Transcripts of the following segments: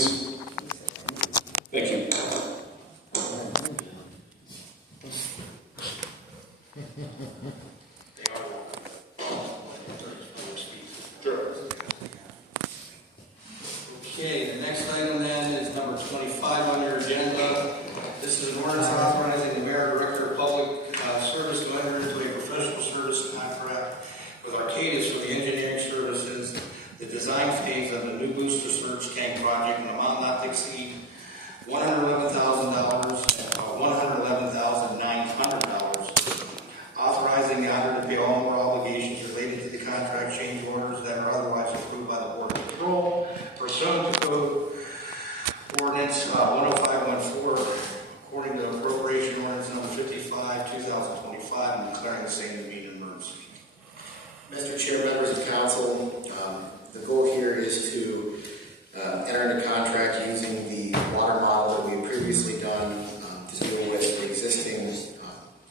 please? Thank you. Okay, the next item then is number 25 on your agenda. This is an ordinance authorizing the mayor and director of public service to enter into a professional service contract with Arcadis for the engineering services, the design phase of the new booster surge tank project, an amount not to exceed $111,000, $111,900. Authorizing the auditor to pay all more obligations related to the contract change orders that are otherwise approved by the Board of Control pursuant to Code Ordinance 10514, according to Appropriation Ordinance number 55, 2025, and declaring the same to be an emergency. Mr. Chair, members of council, the goal here is to enter into contract using the water model that we have previously done to deal with the existing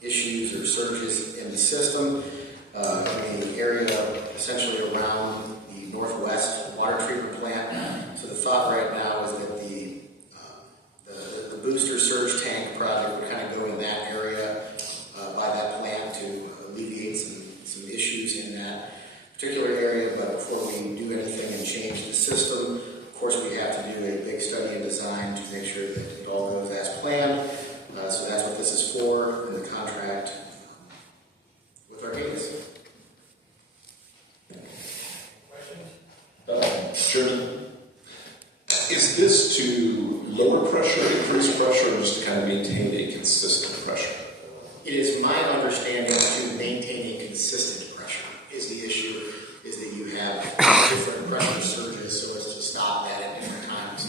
issues or surges in the system in the area essentially around the northwest water treatment plant. So the thought right now is that the booster surge tank project would kind of go in that area by that plant to alleviate some issues in that particular area. But before we do anything and change the system, of course we have to do a big study and design to make sure that it all goes as planned. So that's what this is for in the contract with Arcadis. Chairman, is this to lower pressure, increase pressure, or just to kind of maintain a consistent pressure? It is my understanding to maintain a consistent pressure is the issue, is that you have different pressure surges so as to stop that at different times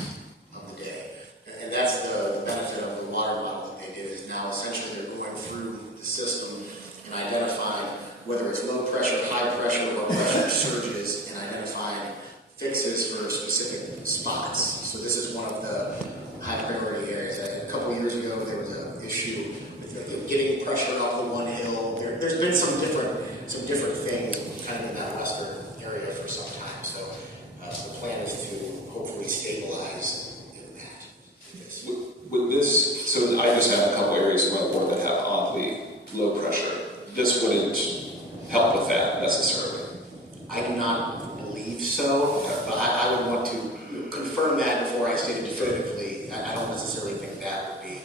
of the day. And that's the benefit of the water model that they did, is now essentially they're going through the system and identifying whether it's low pressure, high pressure, or pressure surges, and identifying fixes for specific spots. So this is one of the high priority areas. A couple of years ago there was an issue with getting pressure up the one hill. There's been some different things kind of in that western area for some time. So the plan is to hopefully stabilize in that. With this, so I just have a couple areas around the board that have oddly low pressure. This wouldn't help with that necessarily. I do not believe so, but I would want to confirm that before I state it definitively. I don't necessarily think that would be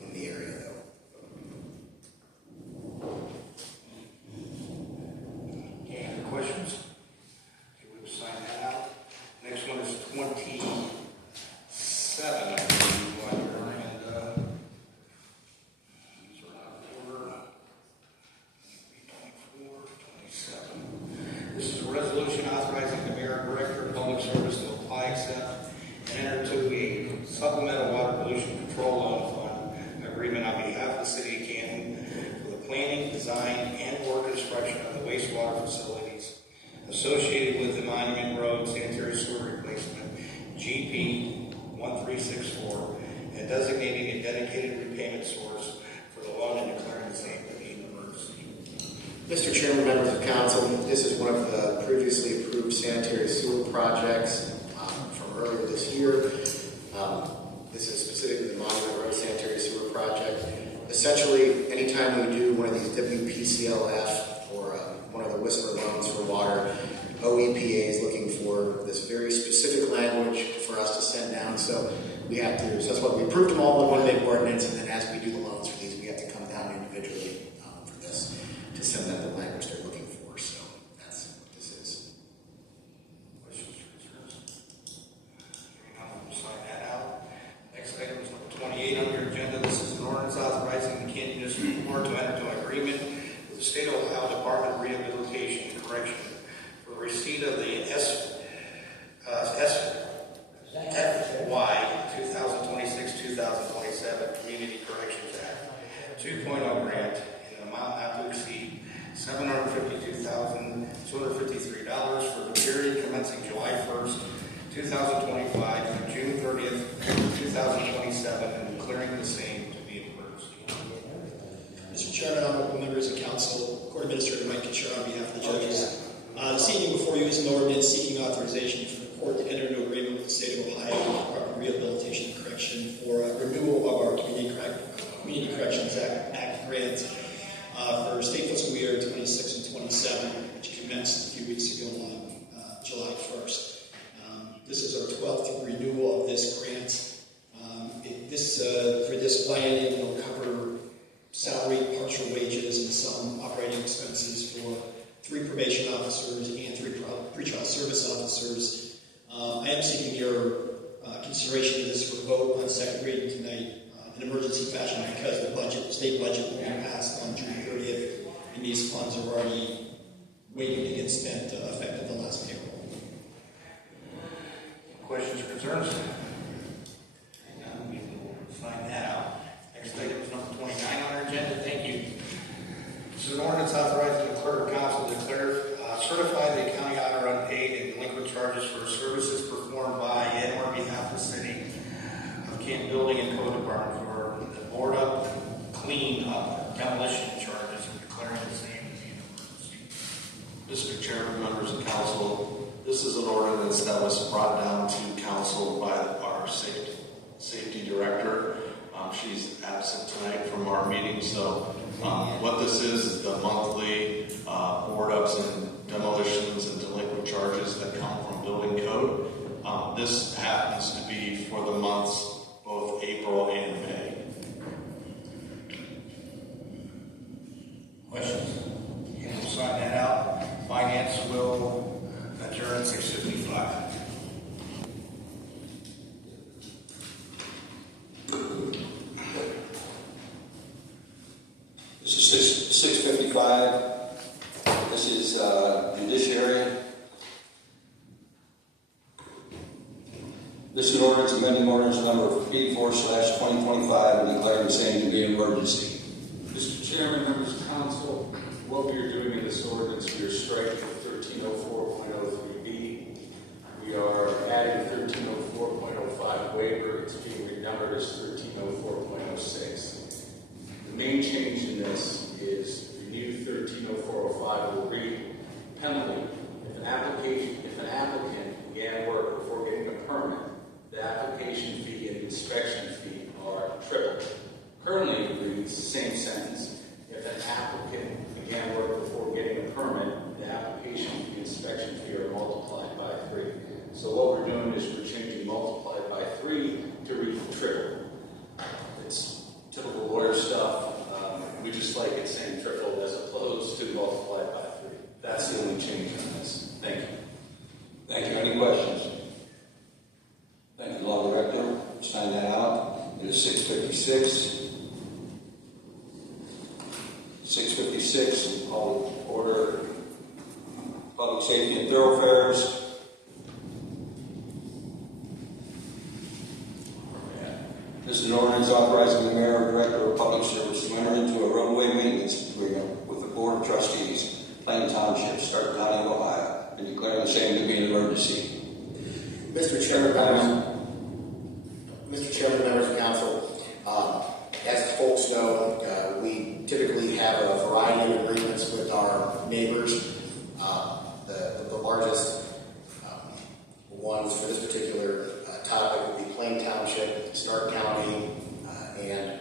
in the area, though. Any other questions? Okay, we'll sign that out. Next one is 27. I believe, on your agenda. These are out of order. 24, 27. This is a resolution authorizing the mayor and director of public service to apply, accept, and enter into a supplemental water pollution control loan fund agreement on behalf of the city of Canton for the planning, design, and/or construction of the wastewater facilities associated with the Monument Road sanitary sewer replacement GP 1364 and designating a dedicated repayment source for the loan and declaring the same to be an emergency. Mr. Chairman, members of council, this is one of the previously approved sanitary sewer projects from earlier this year. This is specifically the Monument Road sanitary sewer project. Essentially, anytime we do one of these WPCLF or one of the whisper loans for water, OEPA is looking for this very specific language for us to send down. So we have to, so that's why we approved them all in one big ordinance, and then as we do the loans for these, we have to come down individually for this to send them the language they're looking for. So that's what this is. Questions or concerns? Hearing none, we'll sign that out. Next item is number 28 on your agenda. This is an ordinance authorizing the Canton Municipal Board to enter into an agreement with the State of Ohio Department of Rehabilitation and Correction for receipt of the FY 2026-2027 Community Corrections Act 2.0 grant in an amount not to exceed $752,253 for the period commencing July 1st, 2025 through June 30th, 2027, and declaring the same to be an emergency. Mr. Chairman, honorable members of council, Court Administrator Mike Kitcher on behalf of the judges. This evening before you is an ordinance seeking authorization for the court to enter into agreement with the State of Ohio this grant. For this plan, it will cover salary, partial wages, and some operating expenses for 3 probation officers and 3 pretrial service officers. I am seeking your consideration of this for vote on second reading tonight in emergency fashion because the state budget will be passed on June 30th, and these funds are already waiting to get spent effective the last payroll. Questions or concerns? We will find that out. Next item is number 29 on our agenda. Thank you. This is an ordinance authorizing the clerk of council to certify the county honor unpaid and delinquent charges for services performed by and on behalf of the city of Canton Building and Code Department for the board up, clean up, demolition charges, and declaring the same as an emergency. Mr. Chairman, members of council, this is an ordinance that was brought down to council by our safety director. She's absent tonight from our meeting, so what this is the monthly board ups and demolitions and delinquent charges that come from building code. This happens to be for the months both April and May. Questions? And we'll sign that out. Finance will adjourn at 6:55. This is 6:55. This is judiciary. This is an ordinance amending ordinance number 84/2025 and declaring the same to be an emergency. Mr. Chairman, members of council, what we are doing in this ordinance, we are striking 1304.03B. We are adding 1304.05 waiver. It's being renumbered as 1304.06. The main change in this is the new 1304.05 will read penalty. If an applicant began work before getting a permit, the application fee and inspection fee are tripled. Currently, it reads the same sentence. If an applicant began work before getting a permit, the application fee and inspection fee are multiplied by 3. So what we're doing is we're changing multiplied by 3 to read triple. It's typical lawyer stuff. We just like it saying triple as opposed to multiplied by 3. That's the only change on this. Thank you. Thank you. Any questions? Thank you, Law Director. Sign that out. It is 6:56. 6:56, call to order Public Safety and Thoroughfares. This is an ordinance authorizing the Mayor or Director of Public Service to enter into a roadway maintenance agreement with the Board of Trustees, Plain Township, Canton, Ohio, and declaring the same to be an emergency. Mr. Chairman, members of council, as folks know, we typically have a variety of agreements with our neighbors. The largest ones for this particular topic would be Plain Township, Stark County, and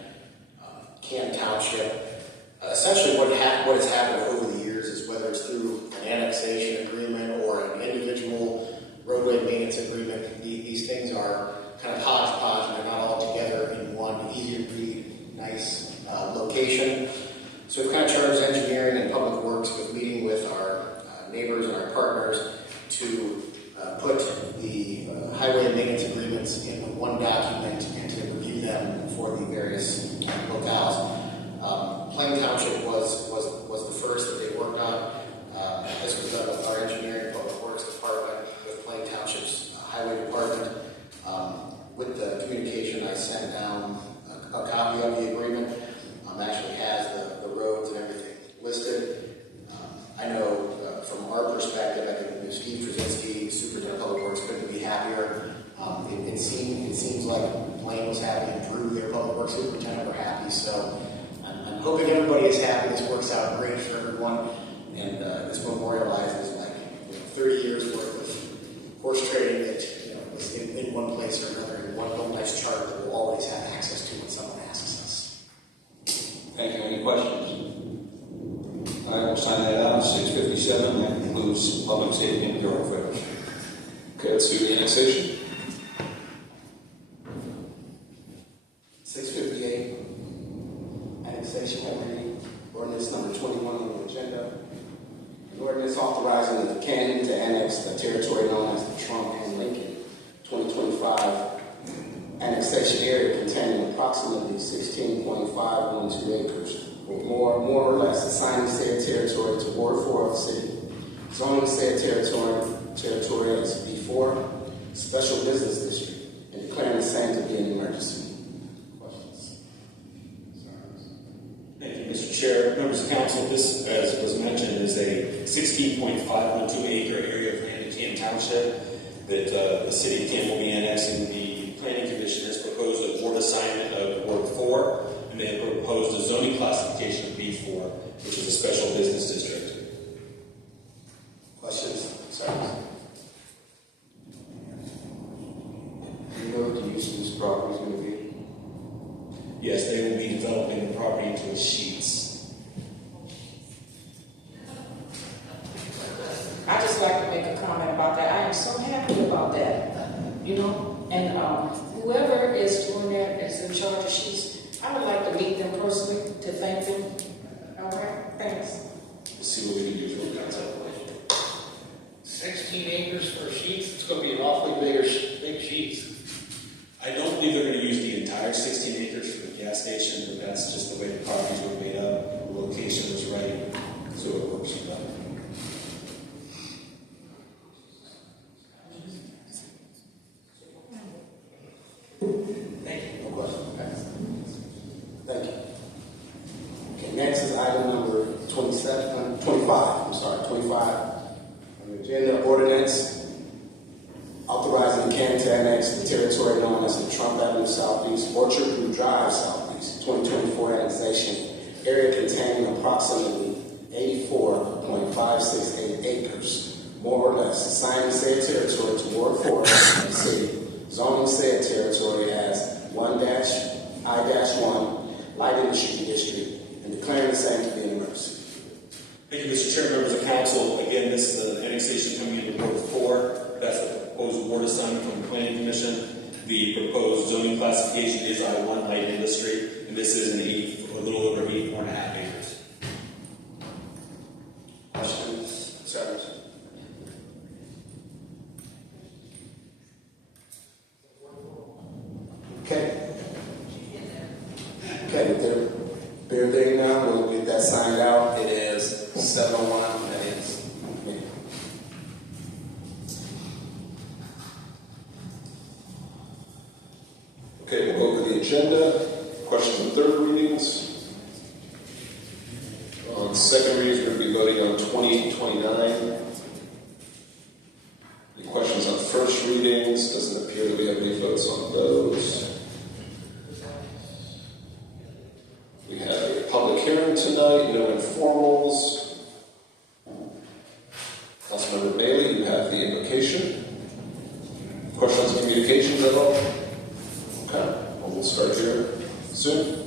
Canton Township. Essentially, what has happened over the years is whether it's through an annexation agreement or an individual roadway maintenance agreement, these things are kind of hodgepodge and they're not all together in one easy to read, nice location. So we've kind of charged engineering and public works with meeting with our neighbors and our partners to put the highway maintenance agreements in one document and to review them for the various locales. Plain Township was the first that they worked on. This was done with our engineering and public works department, with Plain Township's highway department. With the communication, I sent down a copy of the agreement. Actually has the roads and everything listed. I know from our perspective, I think Steve Trzynski, Superintendent of Public Works, couldn't be happier. It seems like Plain was happy and Drew, their Public Works Superintendent, were happy. So I'm hoping everybody is happy. This works out great for everyone, and this memorializes 30 years worth of horse trading that was in one place or another in one nice chart that we'll always have access to when someone asks us. Thank you. Any questions? All right, we'll sign that out. 6:57. That concludes Public Safety and Thoroughfares. Okay, let's do the annexation. 13.512 acres, with more or less assigning said territory to Ward 4 of the city, zoning said territory as B4, special business district, and declaring the same to be an emergency. Questions? Thank you, Mr. Chair. Members of Council, this, as was mentioned, is a 16.512 acre area of land in Canton Township that the city of Canton will be annexing. The Planning Commission has proposed a board assignment of Ward 4, and they have proposed a zoning classification of B4, which is a special business district. Questions? Concerns? Do you know what the use of this property is going to be? Yes, they will be developing the property into a sheets. I just like to make a comment about that. I am so happy about that, you know. And whoever is doing that is in charge of sheets. I would like to meet them personally to thank them. All right, thanks. We'll see what we can do for the council. 16 acres for sheets, it's going to be awfully big sheets. I don't believe they're going to use the entire 16 acres for the gas station, but that's just the way the properties were made up. The location was right, so it works for them. Thank you. No question. Thank you. Okay, next is item number 25. On the agenda, ordinance authorizing the Canton to annex the territory known as the Trump Avenue Southeast, Orchard Blue Drive Southeast, 2024 annexation area containing approximately 84.568 acres, more or less, assigning said territory to Ward 4 of the city, zoning said territory as 1-I-1 light industry district, and declaring the same to be an emergency. Thank you, Mr. Chair, members of council. Again, this is an annexation coming into Ward 4. That's the proposed board assignment from the Planning Commission. The proposed zoning classification is I-1 light industry, and this is a little over 84.5 acres. Questions? Concerns? Okay. Okay, they're there now. We'll get that signed out. It is 7:01. That is. Yeah. Okay, we'll go over the agenda. Question and third readings. On second readings, we're going to be voting on 20 and 29. Any questions on first readings? Doesn't appear that we have any votes on those. We have a public hearing tonight, no informals. Councilmember Bailey, you have the invocation. Questions on communications at all? Okay, well, we'll start here soon.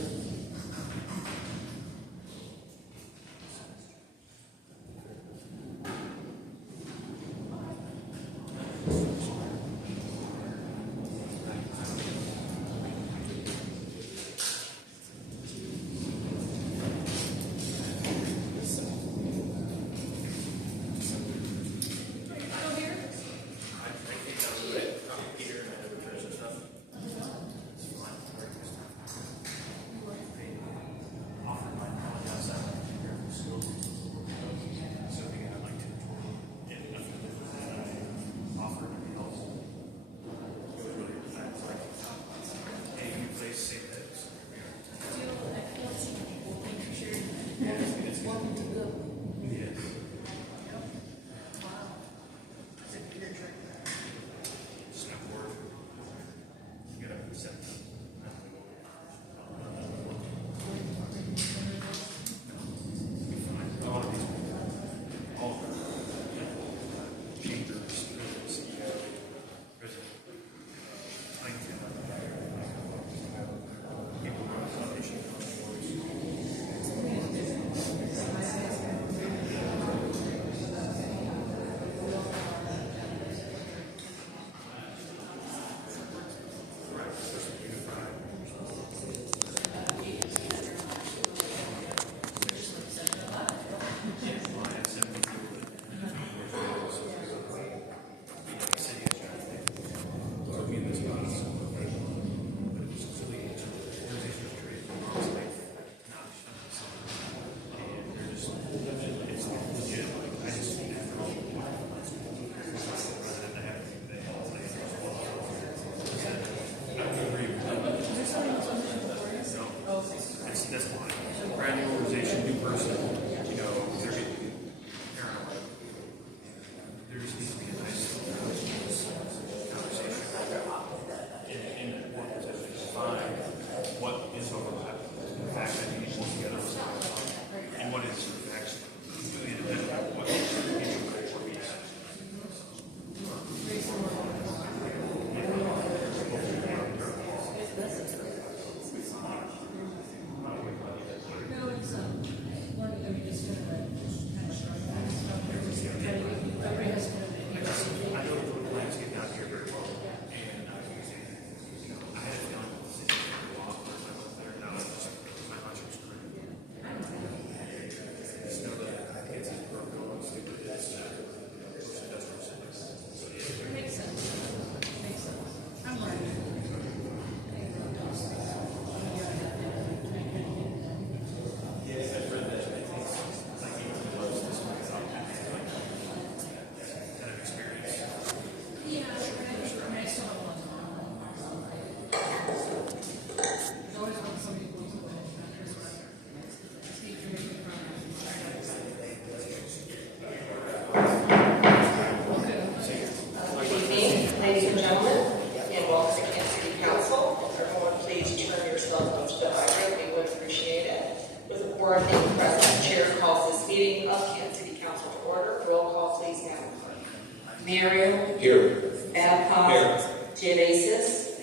Mayoral. Here. Babcock. Gevasis.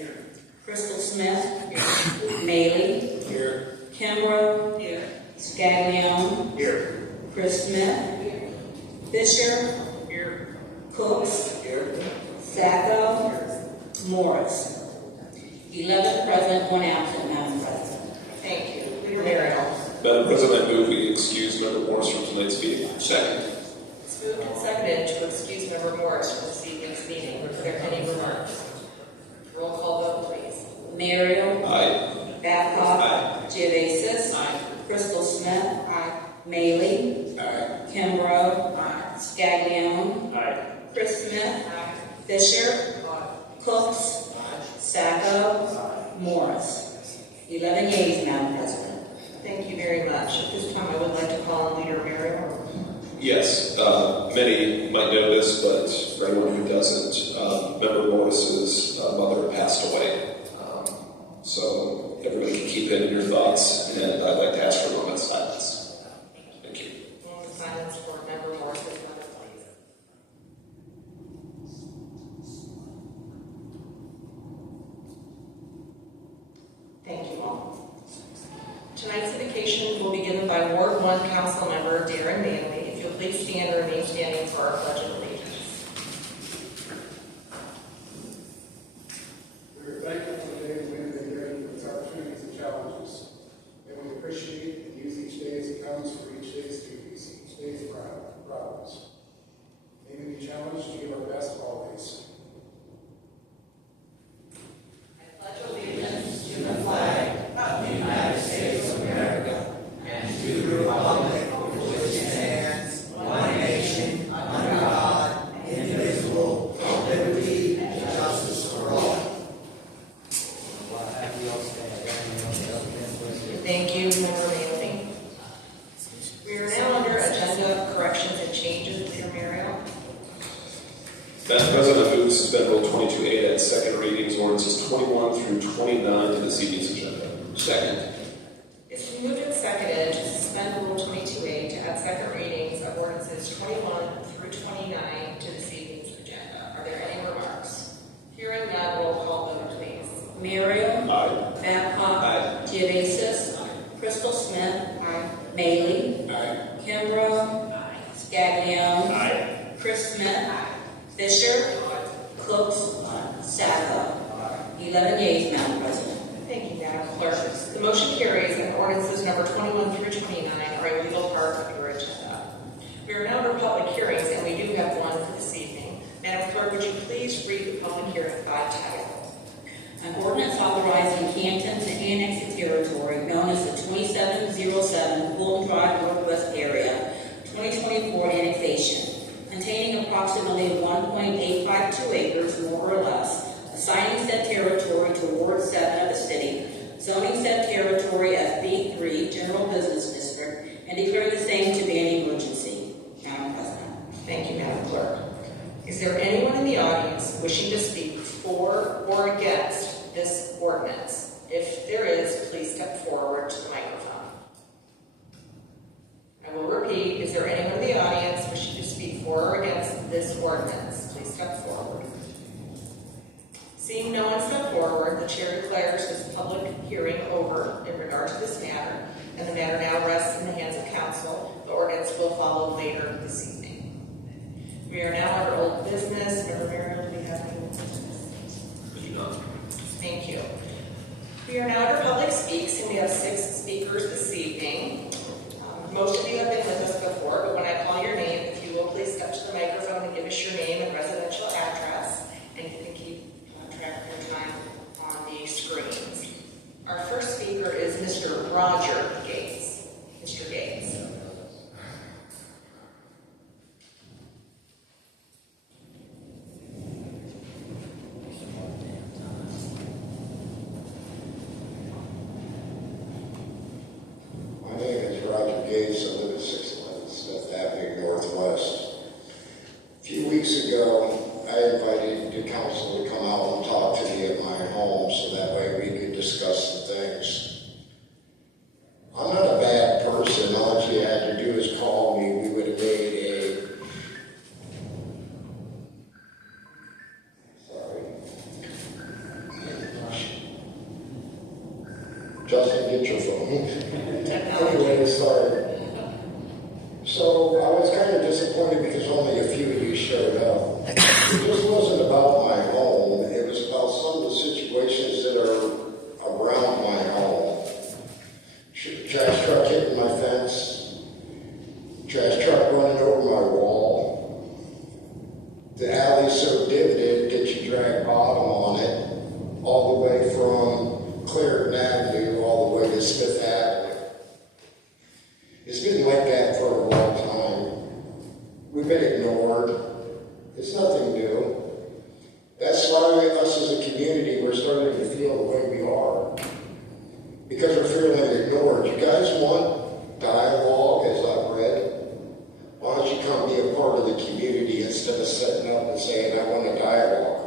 Crystal Smith. Maley. Here. Kimbrough. Scaglione. Here. Chris Smith. Fisher. Cooks. Sacco. Morris. 11 present, 1 absent, Madam President. Thank you. Leader Mayoral. Madam President, I move we excuse Member Morris from tonight's meeting. Second. It's moved and seconded to excuse Member Morris from this evening's meeting. Are there any remarks? Roll call vote, please. Mayoral. Aye. Babcock. Aye. Gevasis. Crystal Smith. Maley. Kimbrough. Scaglione. Chris Smith. Fisher. Cooks. Sacco. Morris. 11 yeas, Madam President. Thank you very much. At this time, I would like to call on Leader Mayoral. Yes, many might know this, but for anyone who doesn't, Member Morris's mother passed away. So everybody can keep it in your thoughts, and I'd like to ask for a moment's silence. Thank you. Moment of silence for Member Morris's mother, please. Thank you all. Tonight's invocation will be given by Ward 1 Council Member Darren Manley. If you'll please stand and remain standing for our Pledge of Allegiance. We are thankful for the day we live in here with its opportunities and challenges. And we appreciate and use each day as it comes for each day's duties, each day's problems. May we be challenged to give our best always. I pledge allegiance to the flag of the United States of America and to the republic for which it stands, one nation, under God, indivisible, with liberty and justice for all. Thank you, Member Manley. We are now under agenda corrections and changes, Leader Mayoral. Madam President, I move to suspend Rule 22A at second readings, ordinances 21 through 29 to this evening's agenda. Second. It's been moved and seconded to suspend Rule 22A to add second readings of ordinances 21 through 29 to this evening's agenda. Are there any remarks? Hearing none, roll call vote, please. Mayoral. Aye. Babcock. Aye. Gevasis. Crystal Smith. Maley. Kimbrough. Scaglione. Chris Smith. Fisher. Cooks. Sacco. 11 yeas, Madam President. Thank you, Madam Clerk. The motion carries and ordinances number 21 through 29 are a legal part of your agenda. We are now under public hearings and we do have one for this evening. Madam Clerk, would you please read the public hearing by title? An ordinance authorizing Canton to annex a territory known as the 2707 Fulton Drive Northwest Area 2024 annexation, containing approximately 1.852 acres, more or less, assigning said territory to Ward 7 of the city, zoning said territory as B3 General Business District, and declaring the same to be an emergency. Madam President. Thank you, Madam Clerk. Is there anyone in the audience wishing to speak for or against this ordinance? If there is, please step forward to the microphone. I will repeat, is there anyone in the audience wishing to speak for or against this ordinance? Please step forward. Seeing no one step forward, the chair declares this public hearing over in regard to this matter, and the matter now rests in the hands of council. The ordinance will follow later this evening. We are now under old business. Member Mayoral, do we have any old business? We do not. Thank you. We are now under public speaks, and we have 6 speakers this evening. Most of you have been with us before, but when I call your name, if you will please step to the microphone and give us your name and residential address, and you can keep track of your time on the screens. Our first speaker is Mr. Roger Gates. Mr. Gates. My name is Roger Gates. I live Justin, get your phone. Anyway, sorry. So I was kind of disappointed because only a few of you showed up. It just wasn't about my home. It was about some of the situations that are around my home. Trash truck hitting my fence. Trash truck running over my wall. The alley's so divoted that you drag bottom on it all the way from Clarendon Avenue all the way to Smith Avenue. It's been like that for a long time. We've been ignored. It's nothing new. That's why us as a community, we're starting to feel the way we are. Because we're feeling ignored. You guys want dialogue, as I've read? Why don't you come be a part of the community instead of sitting up and saying, I want a dialogue?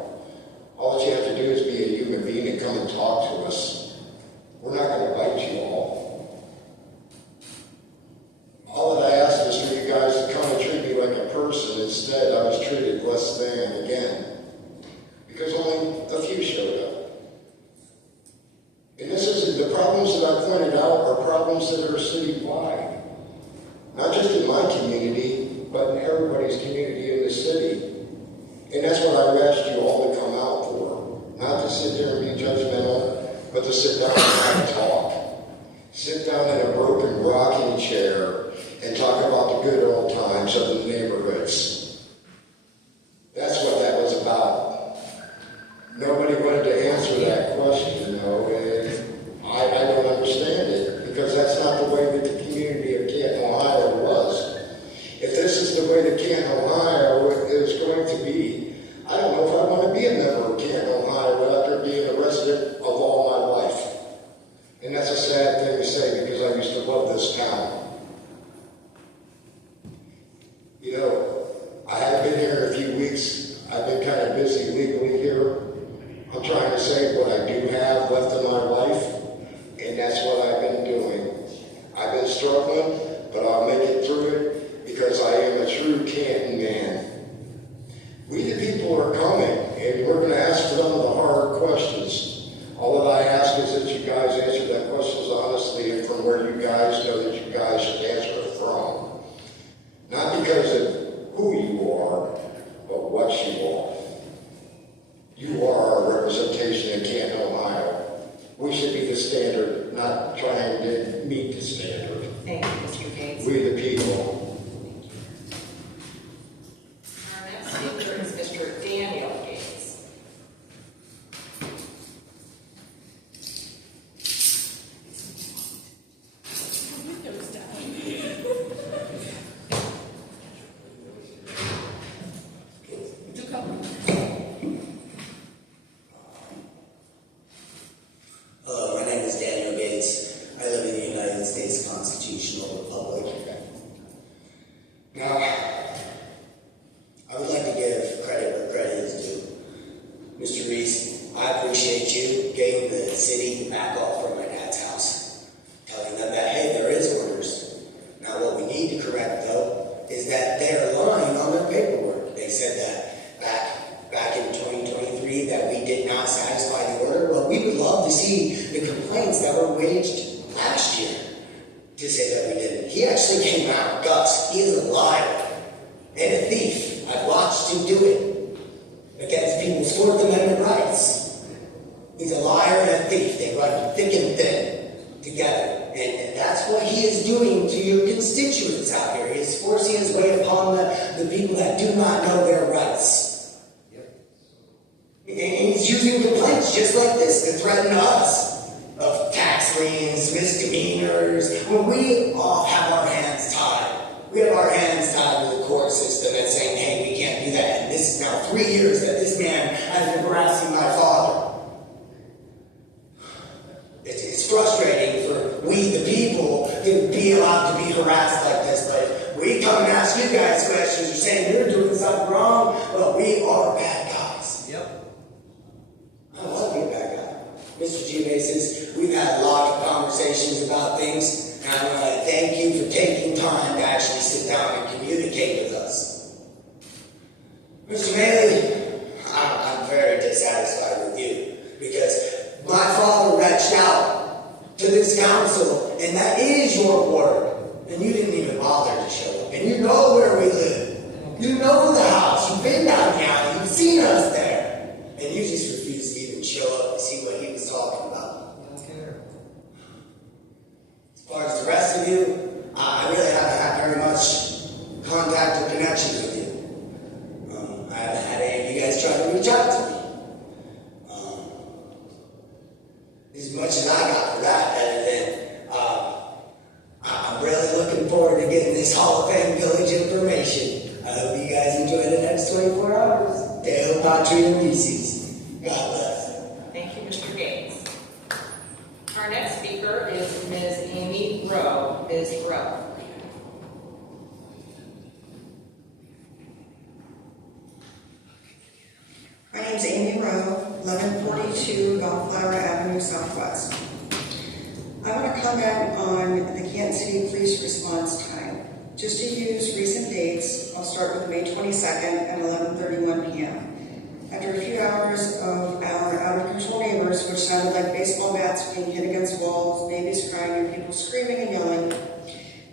All that you have to do is be a human being and come and talk to us. We're not going to bite you all. All that I asked was for you guys to come and treat me like a person. Instead, I was treated less than again. Because only a few showed up. And this is the problems that I pointed out are problems that are citywide. Not just in my community, but in everybody's community in the city. And that's what I asked you all to come out for. Not to sit there and be judgmental, but to sit down and have a talk. Sit down in a broken rocking chair and talk about the good old times of the neighborhoods. That's what that was about. Nobody wanted to answer that question, you know, and I don't understand it, because that's not the way that the community of Canton, Ohio was. If this is the way that Canton, Ohio is going to be, I don't know if I want to be a member of Canton, Ohio after being a resident of all my life. And that's a sad thing to say, because I used to love this town. You know, I haven't been here in a few weeks. I've been kind of busy legally here. I'm trying to save what I do have left in my life, and that's what I've been doing. I've been struggling, but I'll make it through it because I am a true Canton man. We the people are coming, and we're going to ask some of the hard questions. All that I ask is that you guys answer that questions honestly and from where you guys know that you guys should answer it from. Not because of who you are, but what you are. You are a representation of Canton, Ohio. We should be the standard, not trying to meet the standard. Thank you, Mr. Gates. We the people. Our next speaker is Mr. Daniel Gates. Hello, my name is Daniel Gates. I live in the United States Constitutional Republic. Now, I would like to give credit where credit is due. Mr. Reese, I appreciate you getting the city to back off from my dad's house, telling them that, hey, there is orders. Now, what we need to correct, though, is that they're lying on their paperwork. They said that back in 2023 that we did not satisfy the order. Well, we would love to see the complaints that were waged last year to say that we didn't. He actually came out, Gus. He is a liar and a thief. I've watched him do it against people's Fourth Amendment rights. He's a liar and a thief. They run thick and thin together. And that's what he is doing to your constituents out here. He is forcing his way upon the people that do not know their rights. And he's using complaints just like this to threaten us of tax liens, misdemeanors, when we all have our hands tied. We have our hands tied with the court system and saying, hey, we can't do that. And this is now 3 years that this man has been harassing my father. It's frustrating for we, the people, to be allowed to be harassed like this. But we come and ask you guys questions. You're saying you're doing something wrong. Well, we are bad guys. Yep. I want to be a bad guy. Mr. G-Basis, we've had a lot of conversations about things. And I want to thank you for taking time to actually sit down and communicate with us. Mr. Bailey, I'm very dissatisfied with you because my father reached out to this council, and that is your ward, and you didn't even bother to show up. And you know where we live. You know the house. You've been down the alley. You've seen us there. And you just refused to even show up to see what he was talking about. I don't care. As far as the rest of you, I really haven't had very much contact or connection with you. I haven't had any of you guys try to reach out to me. As much as I got for that, other than I'm really looking forward to getting this Hall of Fame Village information. I hope you guys enjoy the next 24 hours. Dale, Patry, and Reese's. God bless. Thank you, Mr. Gaines. Our next speaker is Ms. Amy Rowe. Ms. Rowe. My name is Amy Rowe, 1142 Bellflower Avenue Southwest. I want to comment on the Canton City Police response time. Just to use recent dates, I'll start with May 22nd at 11:31 p.m. After a few hours of our out-of-control neighbors, which sounded like baseball bats being hit against walls, babies crying, and people screaming and yelling,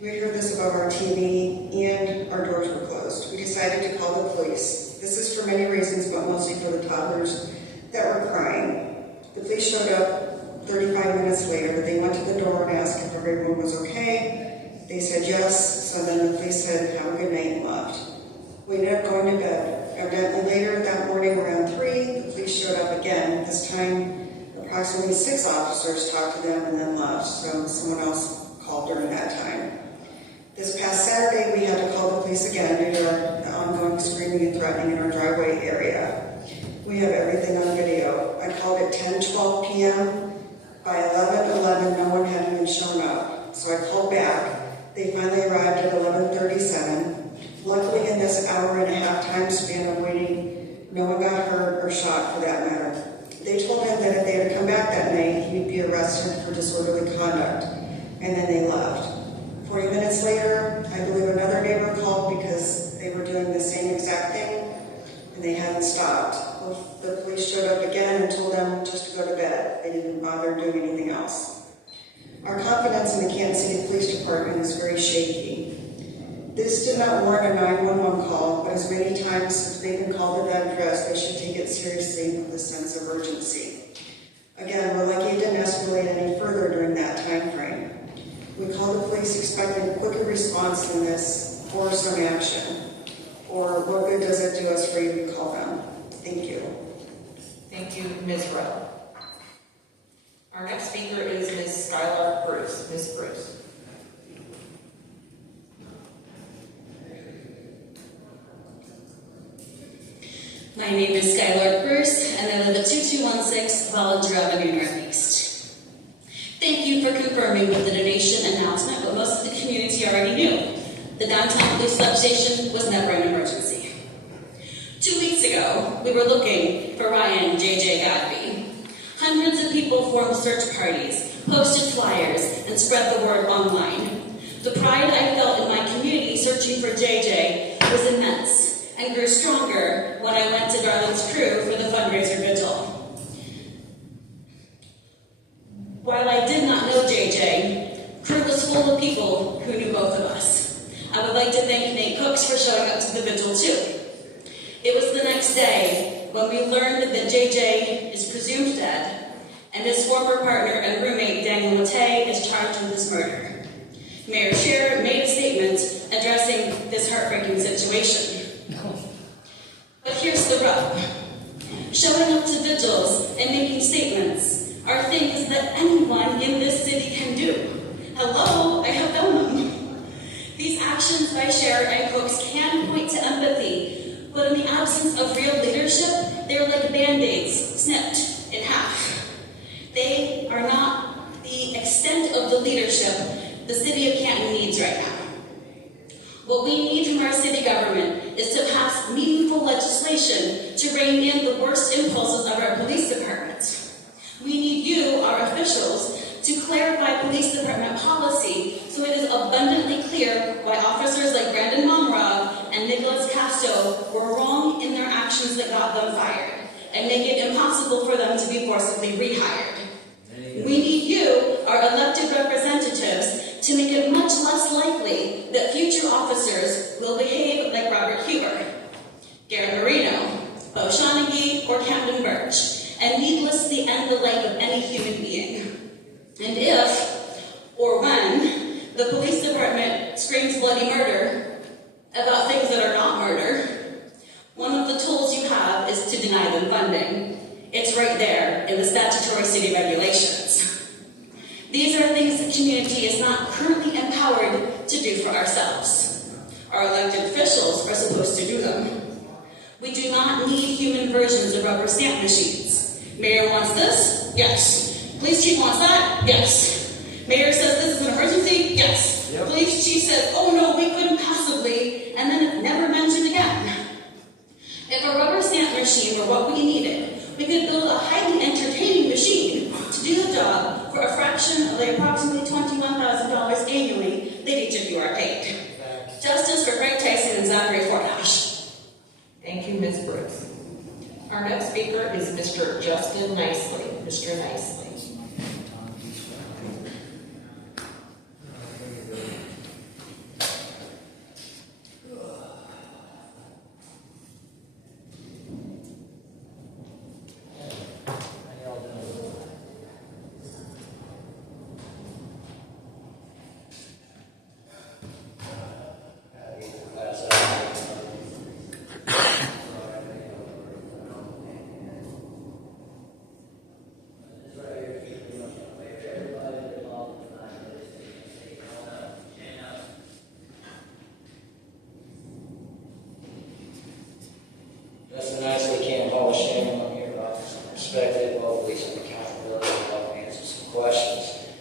we heard this above our TV, and our doors were closed. We decided to call the police. This is for many reasons, but mostly for the toddlers that were crying. The police showed up 35 minutes later. They went to the door and asked if everyone was okay. They said yes, so then the police said, have a good night, and left. We ended up going to bed. Evidently later that morning around 3, the police showed up again. This time, approximately 6 officers talked to them and then left, so someone else called during that time. This past Saturday, we had to call the police again due to the ongoing screaming and threatening in our driveway area. We have everything on video. I called at 10:12 p.m. By 11:11, no one had even shown up. So I called back. They finally arrived at 11:37. Luckily, in this hour and a half time span of waiting, no one got hurt or shot for that matter. They told him that if they had to come back that night, he would be arrested for disorderly conduct. And then they left. 40 minutes later, I believe another neighbor called because they were doing the same exact thing, and they hadn't stopped. Well, the police showed up again and told them just to go to bed. They didn't bother doing anything else. Our confidence in the Canton City Police Department is very shaky. This did not warrant a 911 call, but as many times as they've been called to that address, they should take it seriously with a sense of urgency. Again, we're lucky it didn't escalate any further during that time frame. We called the police expecting a quicker response than this, or some action. Or what good does it do us for you to call them? Thank you. Thank you, Ms. Rowe. Our next speaker is Ms. Skylar Bruce. Ms. Bruce. My name is Skylar Bruce, and I live at 2216 Volunteer Avenue Northeast. Thank you for confirming with the donation announcement what most of the community already knew. The downtown police substation was never an emergency. 2 weeks ago, we were looking for Ryan J.J. Godby. Hundreds of people formed search parties, posted flyers, and spread the word online. The pride I felt in my community searching for J.J. was immense and grew stronger when I went to Garland's crew for the fundraiser vigil. While I did not know JJ, crew was full of people who knew both of us. I would like to thank Nate Cooks for showing up to the vigil too. It was the next day when we learned that JJ is presumed dead, and his former partner and roommate Daniel Matei is charged with his murder. Mayor Scheer made a statement addressing this heartbreaking situation. But here's the rub. Showing up to vigils and making statements are things that anyone in this city can do. Hello, I have done them. These actions by Scheer and Cooks can point to empathy, but in the absence of real leadership, they're like Band-Aids snipped in half. They are not the extent of the leadership the city of Canton needs right now. What we need from our city government is to pass meaningful legislation to rein in the worst impulses of our police department. We need you, our officials, to clarify police department policy so it is abundantly clear why officers like Brandon Momrod and Nicholas Casto were wrong in their actions that got them fired, and make it impossible for them to be forcibly rehired. We need you, our any human being. And if, or when, the police department screams bloody murder about things that are not murder, one of the tools you have is to deny them funding. It's right there in the statutory city regulations. These are things the community is not currently empowered to do for ourselves. Our elected officials are supposed to do them. We do not need human versions of rubber stamp machines. Mayor wants this? Yes. Police chief wants that? Yes. Mayor says this is an emergency? Yes. Yep. Police chief says, oh no, we couldn't possibly, and then it's never mentioned again. If a rubber stamp machine were what we needed, we could build a highly entertaining machine to do the job for a fraction of the approximately $21,000 annually that each of you are paid. Justice for Greg Tyson and Zachary Fornash. Thank you, Ms. Brooks. Our next speaker is Mr. Justin Nicely. Mr. Nicely. Justin Nicely, Canton Ohio. I'm here about perspective, well, at least some accountability, and help answer some questions.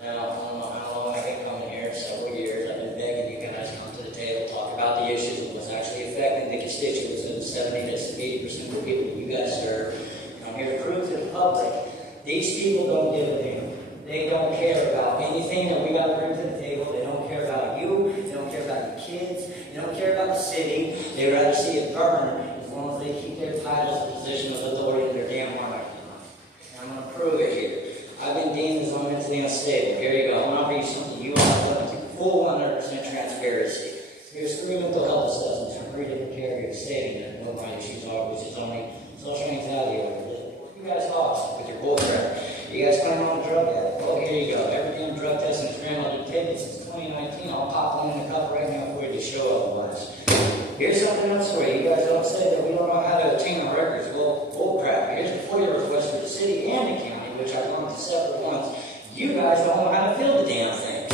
Now, I don't know how long I've been coming here, several years. I've been begging you guys to come to the table, talk about the issues and what's actually affecting the constituents of the 70 to 80% of the people you guys serve. I'm here to prove to the public, these people don't give a damn. They don't care about anything that we got to bring to the table. They don't care about you. They don't care about your kids. They don't care about the city. They'd rather see it burn as long as they keep their titles and position of authority in their damn heart. And I'm going to prove it here. I've been deemed as long mentally unstable. Here you go. I'm going to read something you are full 100% transparency. Here's 3 mental health assessments from 3 different carriers stating that no mind issues are, which is only social anxiety or you guys talk with your bullcrap. You guys claim I'm a drug addict. Well, here you go. Every damn drug test in this grandma you've taken since 2019. I'll pop one in the cup right now for you to show otherwise. Here's something else for you. You guys don't say that we don't know how to obtain our records. Well, bullcrap. Here's a FOIA request for the city and the county, which I've gone to separate ones. You guys don't know how to fill the damn thing.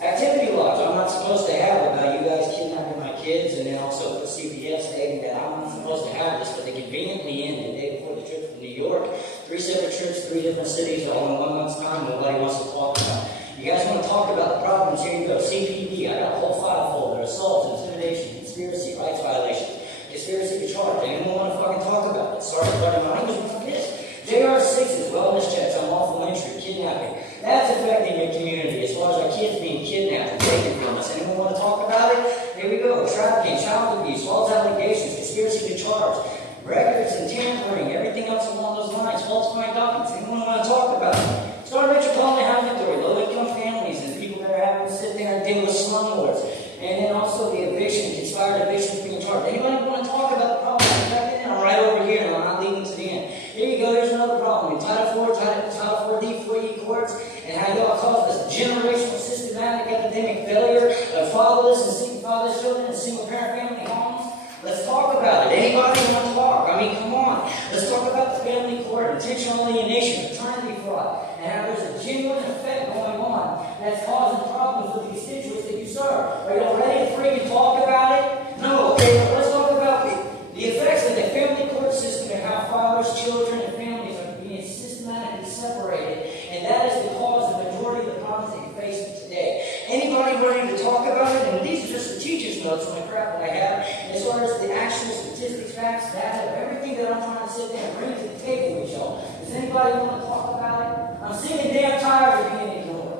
Activity logs I'm not supposed to have about you guys kidnapping my kids, and then also put CPS stating that I'm not supposed to have this, but they conveniently ended the day before the trip to New York. 3 separate trips, 3 different cities, all in 1 month's time. Nobody wants to talk about it. You guys want to talk about the problems? Here you go. CPD. I got a whole file folder. Assault, intimidation, conspiracy, rights violations, conspiracy to charge. Anyone want to fucking talk about it? Sorry, buddy, my language like this. JR6s, wellness checks, unlawful entry, kidnapping. That's affecting your community as far as our kids being kidnapped and taken from us. Anyone want to talk about it? Here we go. Trafficking, child abuse, false allegations, conspiracy to charge, records and tampering, everything else along those lines, falsifying documents. Anyone want to talk about it? Start metropolitan housing authority, low-income families, and people that are having to sit there and deal with slumlords. And then also the eviction, conspired evictions being charged. Anybody want to talk about the problems affecting it? I'm right over here, and I'm not leaving to the end. Here you go, here's another problem. In Title 4, Title 4D, 4E courts, and how y'all cause this generational systematic epidemic failure of fatherless and single-fatherless children in single-parent family homes. Let's talk about it. Anybody want to talk? I mean, come on. Let's talk about the family court, intentional alienation, paternity fraud, and how there's a genuine effect going on that's causing problems with the constituents that you serve. Are y'all ready to freaking talk about it? No. Okay, let's talk about the effects of the family court system and how fathers, children, and families are being systematically separated, and that is the cause of the majority of the problems that you're facing today. Anybody ready to talk about it? And these are just the teacher's notes on the crap that I have. As far as the actual statistics, facts, data, everything that I'm trying to sit there and bring to the table with y'all. Does anybody want to talk about it? I'm sick and damn tired of being ignored.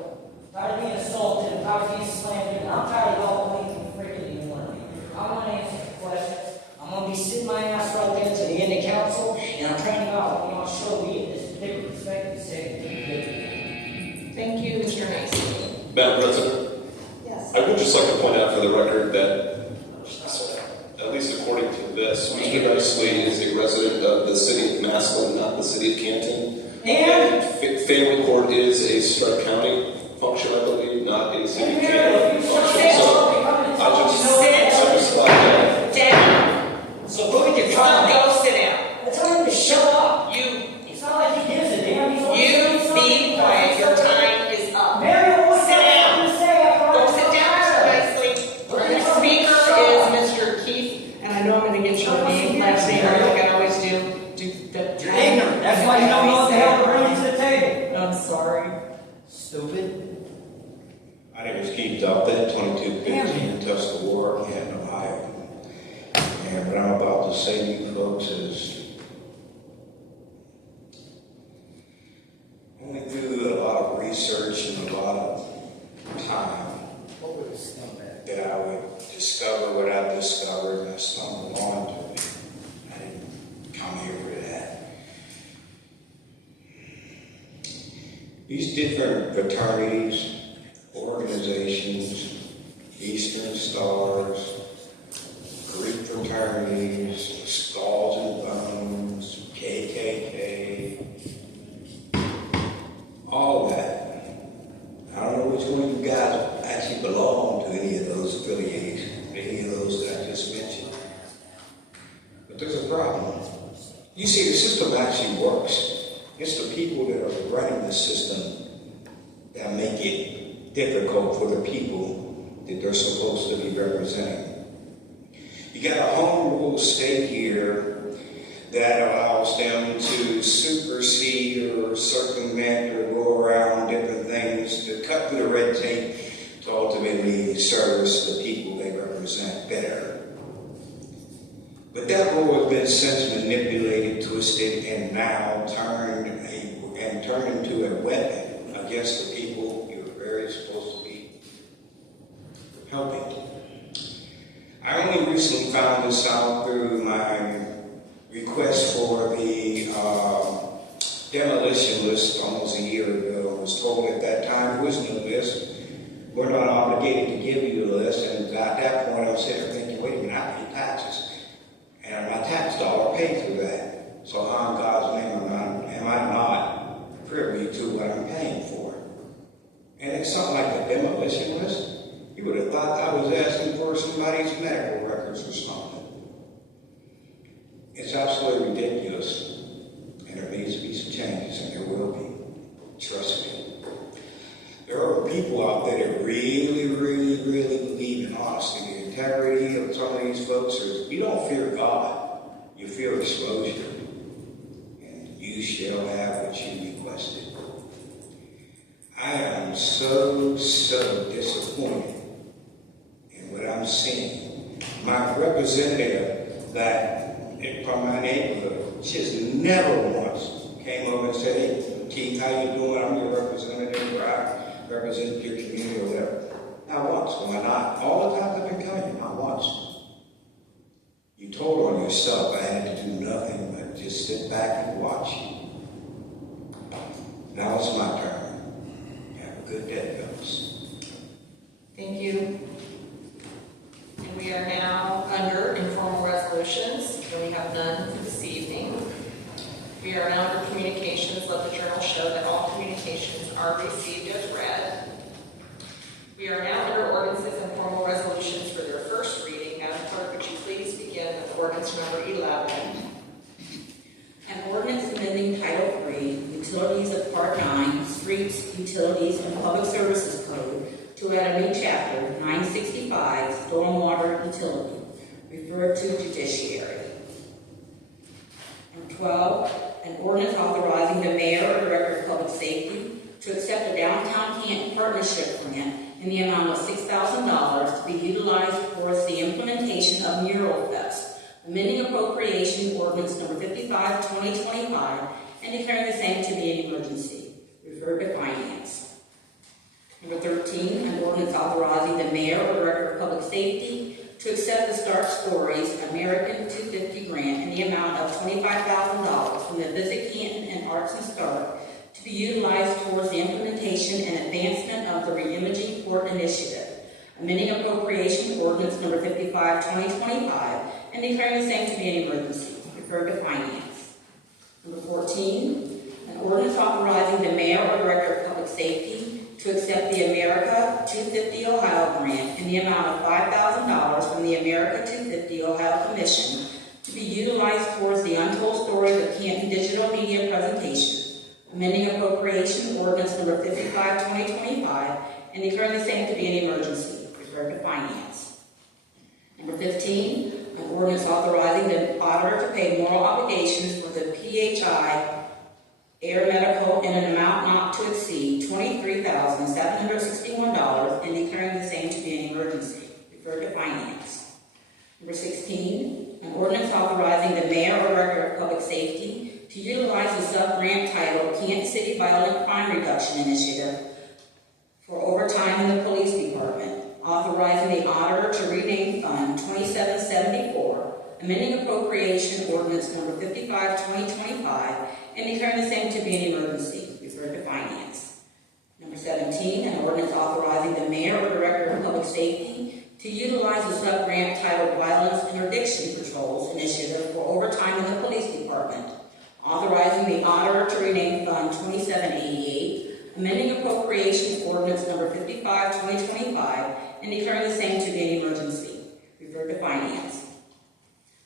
Tired of being assaulted, and tired of being slandered, and I'm tired of y'all blinking freaking ignoring me. I want to answer the questions. I'm going to be sitting my ass right there to the end of council, and I'm trying to out what y'all show me in this particular perspective. Thank you, Mr. Nicely. Madam President? Yes. I would just like to point out for the record that, at least according to this, Mr. Nicely is a resident of the city of Massillon, not the city of Canton. And family court is a Stark County function, I believe, not a city of Canton function. So I just like that. Down. So who we can Go sit down. I told him to shut up. It's not like he gives a damn. You be quiet. Your time is up. Mayoral, what sit down. to say after Go sit down nicely. Our next speaker is Mr. Keith, and I know I'm going to get your last name right like I always do. You're ignorant. That's why you don't know what the hell to bring to the table. I'm sorry. Stupid. My name is Keith Duffin, 2215 Tuscarora, Canton, Ohio. And what I'm about to say to you folks is only through a lot of research and a lot of time that I would discover what I discovered, and I stumbled onto it. I didn't come here for that. These different fraternities, organizations, Eastern Stars, Greek fraternities, Skulls and Bones, KKK, all that. I don't know which one of you guys actually belong to any of those affiliations, any of those that I just mentioned. But there's a problem. You see, the system actually works. It's the people that are running the system that make it difficult for the people that they're supposed to be representing. You got a home rule state here that allows them to supersede or circumvent or go around different things to cut through the red tape to ultimately service the people they represent better. But that rule has been since manipulated, twisted, and now turned into a weapon against the people you're very supposed to be helping. I only recently found this out through my request for the demolition list almost a year ago. I was told at that time there was no list. We're not obligated to give you the list. And at that point I was sitting there thinking, wait a minute, I pay taxes. And my tax dollar paid through that. So how in God's name am I not privy to what I'm paying for? And it's something like a demolition list. You would have thought I was asking for somebody's medical records or something. It's absolutely ridiculous. And there needs to be some changes, and there will be. Trust me. There are people out there that really, really, really believe in honesty and integrity of some of these folks. You don't fear God, you fear exposure. And you shall have what you requested. I am so disappointed in what I'm seeing. My representative from my neighborhood just never once came over and said, hey, Keith, how you doing? I'm your representative, or I represent your community or whatever. Not once. Why not? All the times I've been coming, not once. You told on yourself I had to do nothing but just sit back and watch you. Now it's my turn. Have a good day, folks. Thank you. And we are now under informal resolutions, and we have none for this evening. We are now under communications. Let the journal show that all communications are received as read. We are now under ordinances and formal resolutions for their first reading. Madam Clerk, would you please begin with ordinance number 11? An ordinance amending Title III, Utilities of Part 9, Streets, Utilities, and Public Services Code to add a new chapter, 965, Stormwater Utility, referred to Judiciary. And 12, an ordinance authorizing the Mayor or Director of Public Safety to accept a Downtown Canton Partnership Grant in the amount of $6,000 to be utilized towards the implementation of Mayoral Fest, amending appropriation ordinance number 55, 2025, and declaring the same to be an emergency, referred to Finance. Number 13, an ordinance authorizing the Mayor or Director of Public Safety to accept the Stark Stories American 250 grant in the amount of $25,000 from the Visit Canton and Arts and Stark to be utilized towards the implementation and advancement of the Reimaging Port Initiative, amending appropriation ordinance number 55, 2025, and declaring the same to be an emergency, referred to Finance. Number 14, an ordinance authorizing the Mayor to accept the America 250 Ohio grant in the amount of $5,000 from the America 250 Ohio Commission to be utilized towards the Untold Stories of Canton Digital Media presentation, amending appropriation ordinance number 55-2025, and declaring the same to be an emergency. Refer to Finance. Number 15, an ordinance authorizing the auditor to pay moral obligations for the PHI Air Medical in an amount not to exceed $23,761 and declaring the same to be an emergency. Refer to Finance. Number 16, an ordinance authorizing the Mayor or Director of Public Safety to utilize the sub-grant titled Kansas City Violent Crime Reduction Initiative for overtime in the Police Department, authorizing the auditor to rename Fund 2774, amending appropriation ordinance number 55-2025, and declaring the same to be an emergency. Refer to Finance. Number 17, an ordinance authorizing the Mayor or Director of Public Safety to utilize the sub-grant titled Violence Interdiction Patrols Initiative for overtime in the Police Department, authorizing the auditor to rename Fund 2788, amending appropriation ordinance number 55-2025, and declaring the same to be an emergency. Refer to Finance.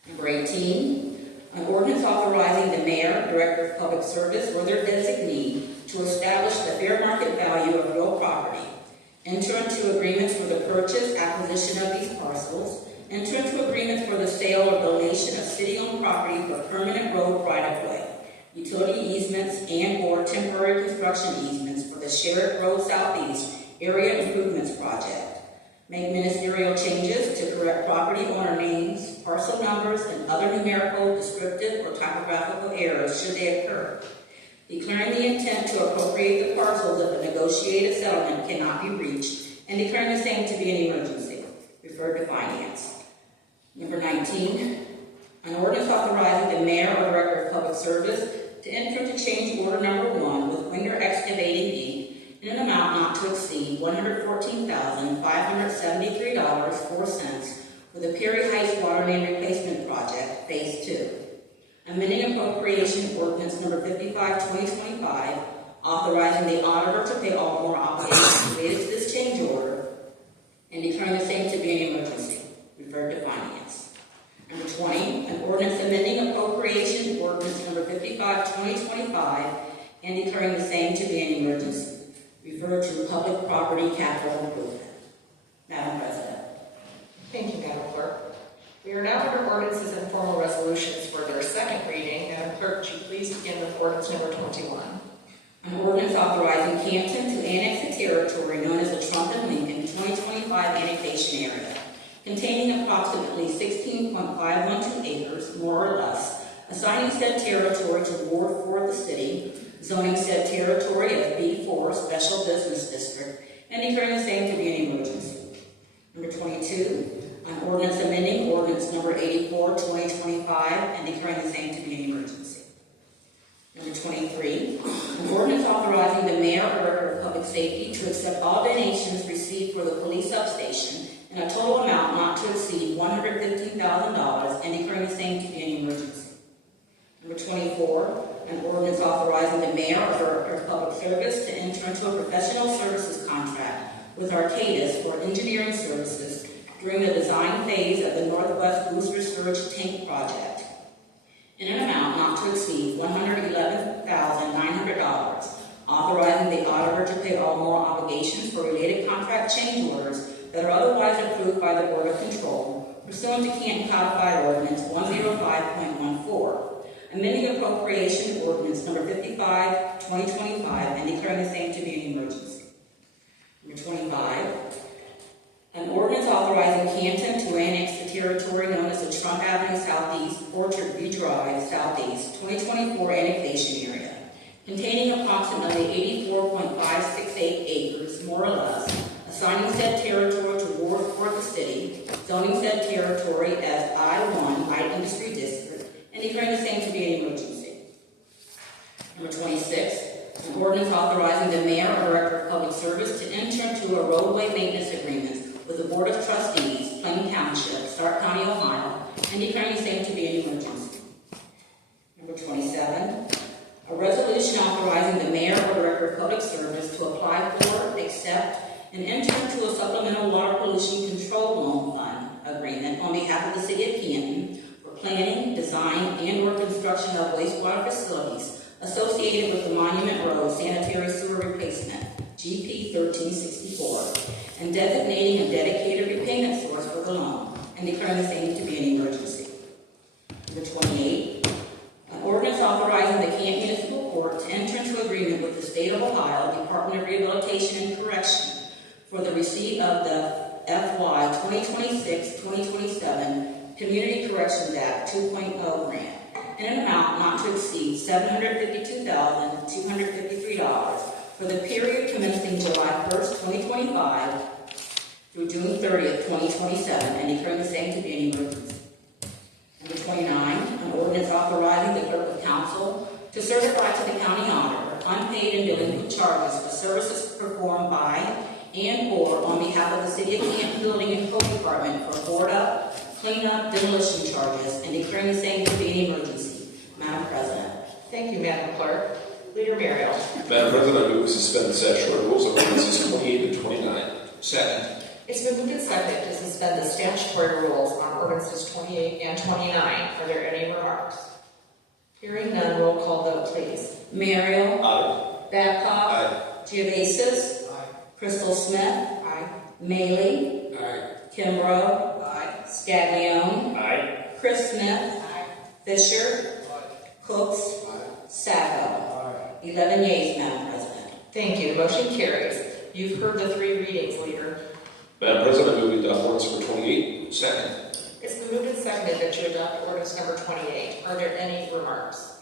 Number 18, an ordinance authorizing the Mayor, Director of Public Service, or their designee to establish the fair market value of real property, enter into agreements for the purchase, acquisition of these parcels, enter into agreements for the sale or donation of city-owned property for permanent road right-of-way, utility easements and/or temporary construction easements for the Sheriff Road Southeast Area Improvements Project, make ministerial changes to correct property owner names, parcel numbers, and other numerical, descriptive, or typographical errors should they occur, declaring the intent to appropriate the parcels if a negotiated settlement cannot be reached, and declaring the same to be an emergency. Refer to Finance. Number 19, an ordinance authorizing the Mayor or Director of Public Service to enter into change order number 1 with Winger Excavating Inc. in an amount not to exceed $114,573.04 for the Perry Heights Water Main Replacement Project, Phase 2. Amending appropriation ordinance number 55-2025, authorizing the auditor to pay all moral obligations related to this change order, and declaring the same to be an emergency. Refer to Finance. Number 20, an ordinance amending appropriation ordinance number 55-2025, and declaring the same to be an emergency. Refer to Public Property Capital Improvement. Madam President. Thank you, Madam Clerk. We are now under ordinances and formal resolutions for their second reading. Madam Clerk, would you please begin with ordinance number 21? An ordinance authorizing Canton to annex the territory known as the Trump and Lincoln 2025 annexation area, containing approximately 16.512 acres, more or less, assigning said territory to Ward 4 of the city, zoning said territory as B4 Special Business District, and declaring the same to be an emergency. Number 22, an ordinance amending ordinance number 84-2025, and declaring the same to be an emergency. Number 23, an ordinance authorizing the Mayor or Director of Public Safety to accept all donations received for the police substation in a total amount not to exceed $115,000, and declaring the same to be an emergency. Number 24, an ordinance authorizing the Mayor or Director of Public Service to enter into a professional services contract with Arcadis for engineering services during the design phase of the Northwest Booster Surge Tank Project in an amount not to exceed $111,900, authorizing the auditor to pay all moral obligations for related contract change orders that are otherwise approved by the Board of Control pursuant to Canton Codified Ordinance 105.14. Amending appropriation ordinance number 55-2025, and declaring the same to be an emergency. Number 25, an ordinance authorizing Canton to annex the territory known as the Trump Avenue Southeast, Orchard View Drive Southeast 2024 annexation area, containing approximately 84.568 acres, more or less, assigning said territory to Ward 4 of the city, zoning said territory as I-1 Light Industry District, and declaring the same to be an emergency. Number 26, an ordinance authorizing the Mayor or Director of Public Service to enter into a roadway maintenance agreement with the Board of Trustees, Plain Township, Stark County, Ohio, and declaring the same to be an emergency. Number 27, a resolution authorizing the Mayor or Director of Public Service to apply for, accept, and enter into a supplemental water pollution control loan fund agreement on behalf of the City of Canton for planning, design, and/or construction of wastewater facilities associated with the Monument Road Sanitary Sewer Replacement, GP 1364, and designating a dedicated repayment source for the loan, and declaring the same to be an emergency. Number 28, an ordinance authorizing the Canton Municipal Court to enter into agreement with the State of Ohio Department of Rehabilitation and Correction for the receipt of the FY 2026-2027 Community Corrections Act 2.0 grant in an amount not to exceed $752,253 for the period commencing July 1st, 2025 through June 30th, 2027, and declaring the same to be an emergency. Number 29, an ordinance authorizing the clerk of council to certify to the county auditor unpaid and delinquent charges for services performed by and/or on behalf of the City of Canton Building and Code Department for board up, clean up, demolition charges, and declaring the same to be an emergency. Madam President. Thank you, Madam Clerk. Leader Mario. Madam President, I move to suspend the statutory rules of ordinances 28 and 29. Second. It's been moved and seconded to suspend the statutory rules on ordinances 28 and 29. Are there any remarks? Hearing none, roll call vote, please. Mayoral. Aye. Babcock. Aye. Geovasis. Crystal Smith. Aye. Maley. Aye. Kimbrough. Aye. Scaglione. Aye. Chris Smith. Aye. Fisher. Cooks. Sacco. 11 yeas, Madam President. Thank you. Motion carries. You've heard the three readings, Leader. Madam President, I move to adopt ordinance number 28. Second. It's been moved and seconded that you adopt ordinance number 28. Are there any remarks?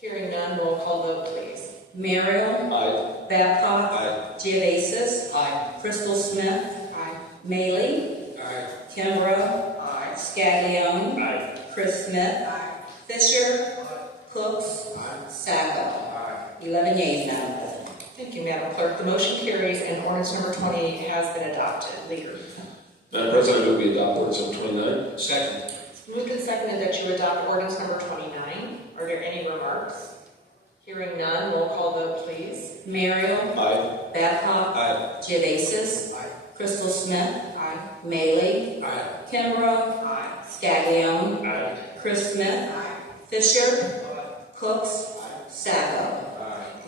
Hearing none, roll call vote, please. Mayoral. Aye. Babcock. Aye. Geovasis. Aye. Crystal Smith. Aye. Maley. Aye. Kimbrough. Aye. Scaglione. Aye. Chris Smith. Aye. Fisher. Cooks. Sacco. 11 yeas, Madam President. Thank you, Madam Clerk. The motion carries and ordinance number 28 has been adopted. Leader. Madam President, I move we adopt ordinance number 29. Second. It's moved and seconded that you adopt ordinance number 29. Are there any remarks? Hearing none, roll call vote, please. Mayoral. Aye. Babcock. Aye. Geovasis. Crystal Smith. Aye. Maley. Aye. Kimbrough. Aye. Scaglione. Aye. Chris Smith. Fisher. Cooks. Sacco.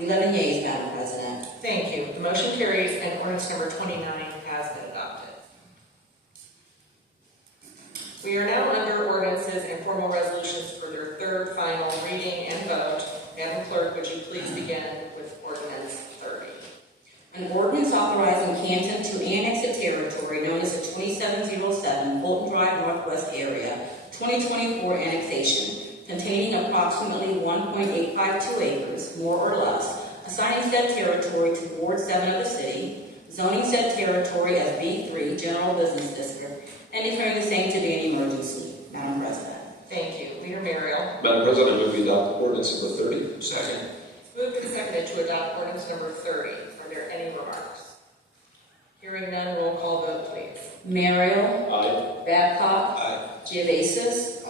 11 yeas, Madam President. Thank you. The motion carries and ordinance number 29 has been adopted. We are now under ordinances and formal resolutions for their third, final reading and vote. Madam Clerk, would you please begin with ordinance 30? An ordinance authorizing Canton to annex a territory known as the 2707 Fulton Drive Northwest Area 2024 annexation, containing approximately 1.852 acres, more or less, assigning said territory to Ward 7 of the city, zoning said territory as B3 General Business District, and declaring the same to be an emergency. Madam President. Thank you. Leader Mayoral. Madam President, I move we adopt ordinance number 30. Second. It's moved and seconded to adopt ordinance number 30. Are there any remarks? Hearing none, roll call vote, please. Mayoral. Aye. Babcock. Aye. Geovasis.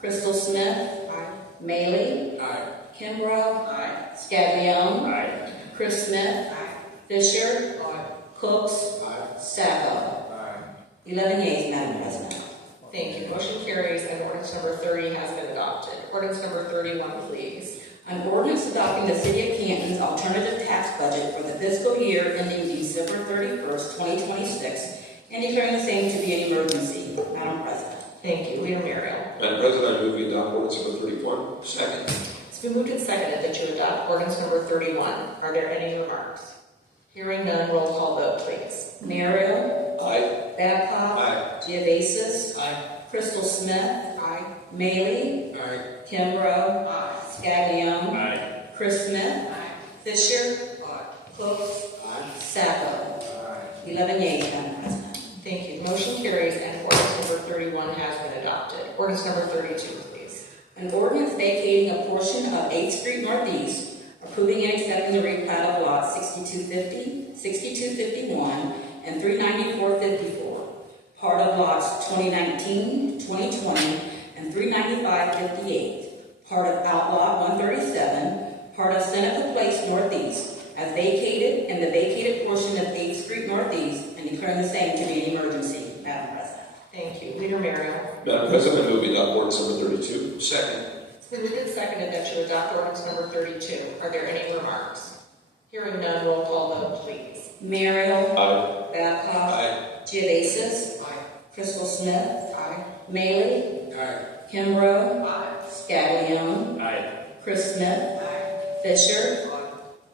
Crystal Smith. Aye. Maley. Aye. Kimbrough. Aye. Scaglione. Aye. Chris Smith. Fisher. Cooks. Sacco. 11 yeas, Madam President. Thank you. Motion carries and ordinance number 30 has been adopted. Ordinance number 31, please. An ordinance adopting the City of Canton's alternative tax budget for the fiscal year ending December 31st, 2026, and declaring the same to be an emergency. Madam President. Thank you. Leader Mayoral. Madam President, I move we adopt ordinance number 31. Second. It's been moved and seconded that you adopt ordinance number 31. Are there any remarks? Hearing none, roll call vote, please. Mayoral. Aye. Babcock. Aye. Geovasis. Aye. Crystal Smith. Aye. Maley. Aye. Kimbrough. Scaglione. Aye. Chris Smith. Fisher. Aye. Cooks. Sacco. 11 yeas, Madam President. Thank you. Motion carries and ordinance number 31 has been adopted. Ordinance number 32, please. An ordinance vacating a portion of 8th Street Northeast, approving and accepting the replat of lots 6250, 6251, and 39454, part of lots 2019, 2020, and 39558, part of Outlot 137, part of Seneca Place Northeast, as vacated and in the vacated portion of 8th Street Northeast and declaring the same to be an emergency. Madam President. Thank you. Leader Mario. Madam President, I move we adopt ordinance number 32. Second. It's been moved and seconded that you adopt ordinance number 32. Are there any remarks? Hearing none, roll call vote, please. Mayoral. Aye. Babcock. Aye. Geovasis. Crystal Smith. Maley. Kimbrough. Scaglione. Chris Smith. Fisher.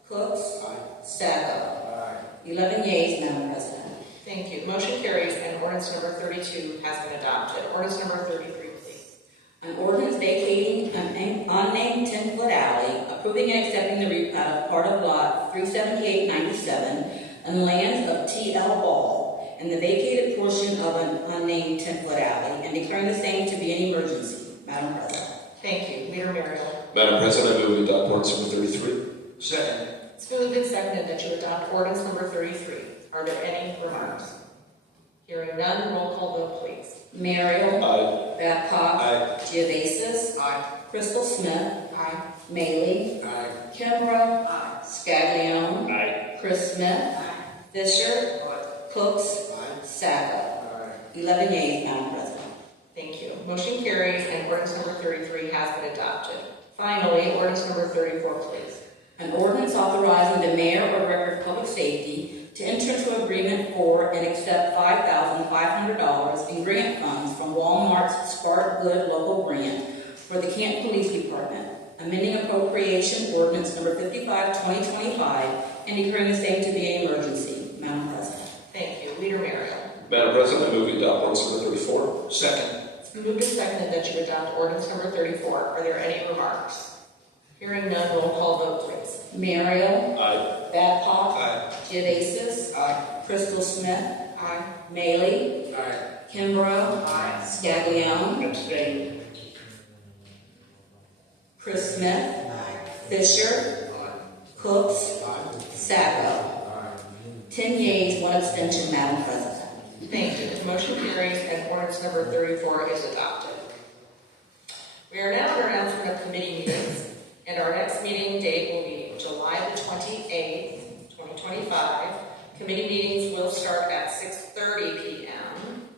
Cooks. Sacco. 11 yeas, Madam President. Thank you. Motion carries and ordinance number 32 has been adopted. Ordinance number 33, please. An ordinance vacating an unnamed 10-foot alley, approving and accepting the replat of part of lot 37897 and lands of T.L. Ball and the vacated portion of an unnamed 10-foot alley and declaring the same to be an emergency. Madam President. Thank you. Leader Mario. Madam President, I move we adopt ordinance number 33. Second. It's been moved and seconded that you adopt ordinance number 33. Are there any remarks? Hearing none, roll call vote, please. Mayoral. Aye. Babcock. Aye. Geovasis. Crystal Smith. Maley. Kimbrough. Scaglione. Chris Smith. Fisher. Cooks. Sacco. 11 yeas, Madam President. Thank you. Motion carries and ordinance number 33 has been adopted. Finally, ordinance number 34, please. An ordinance authorizing the mayor or director of public safety to enter into agreement for and accept $5,500 in grant funds from Walmart's Spark Good local grant for the Canton Police Department, amending appropriation ordinance number 55-2025 and declaring the same to be an emergency. Madam President. Thank you. Leader Mario. Madam President, I move we adopt ordinance number 34. Second. It's been moved and seconded that you adopt ordinance number 34. Are there any remarks? Hearing none, roll call vote, please. Mayoral. Aye. Babcock. Aye. Geovasis. Crystal Smith. Maley. Kimbrough. Scaglione. Chris Smith. Fisher. Cooks. Sacco. 10 yeas, 1 abstention, Madam President. Thank you. The motion carries and ordinance number 34 is adopted. We are now at our announcement of committee meetings, and our next meeting date will be July the 28th, 2025. Committee meetings will start at 6:30 p.m.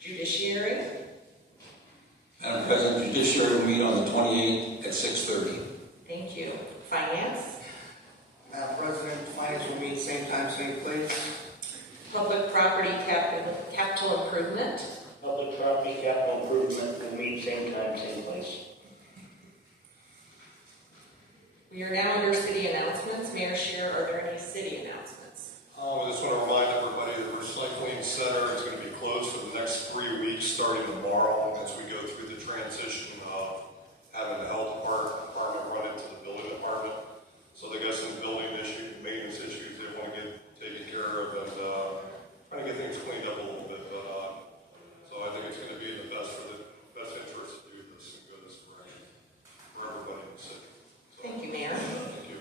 Judiciary. Madam President, Judiciary will meet on the 28th at 6:30. Thank you. Finance. Madam President, Finance will meet same time, same place. Public Property Capital Improvement. Public Property Capital Improvement will meet same time, same place. We are now under city announcements. Mayor Scheer, are there any city announcements? I just want to remind everybody that Recycling Center is going to be closed for the next 3 weeks, starting tomorrow, as we go through the transition of having the health department run into the building department. So they got some building issues, maintenance issues they want to get taken care of, and trying to get things cleaned up a little bit. So I think it's going to be in the best interest to do this and go this direction for everybody in the city. Thank you, Mayor. Thank you.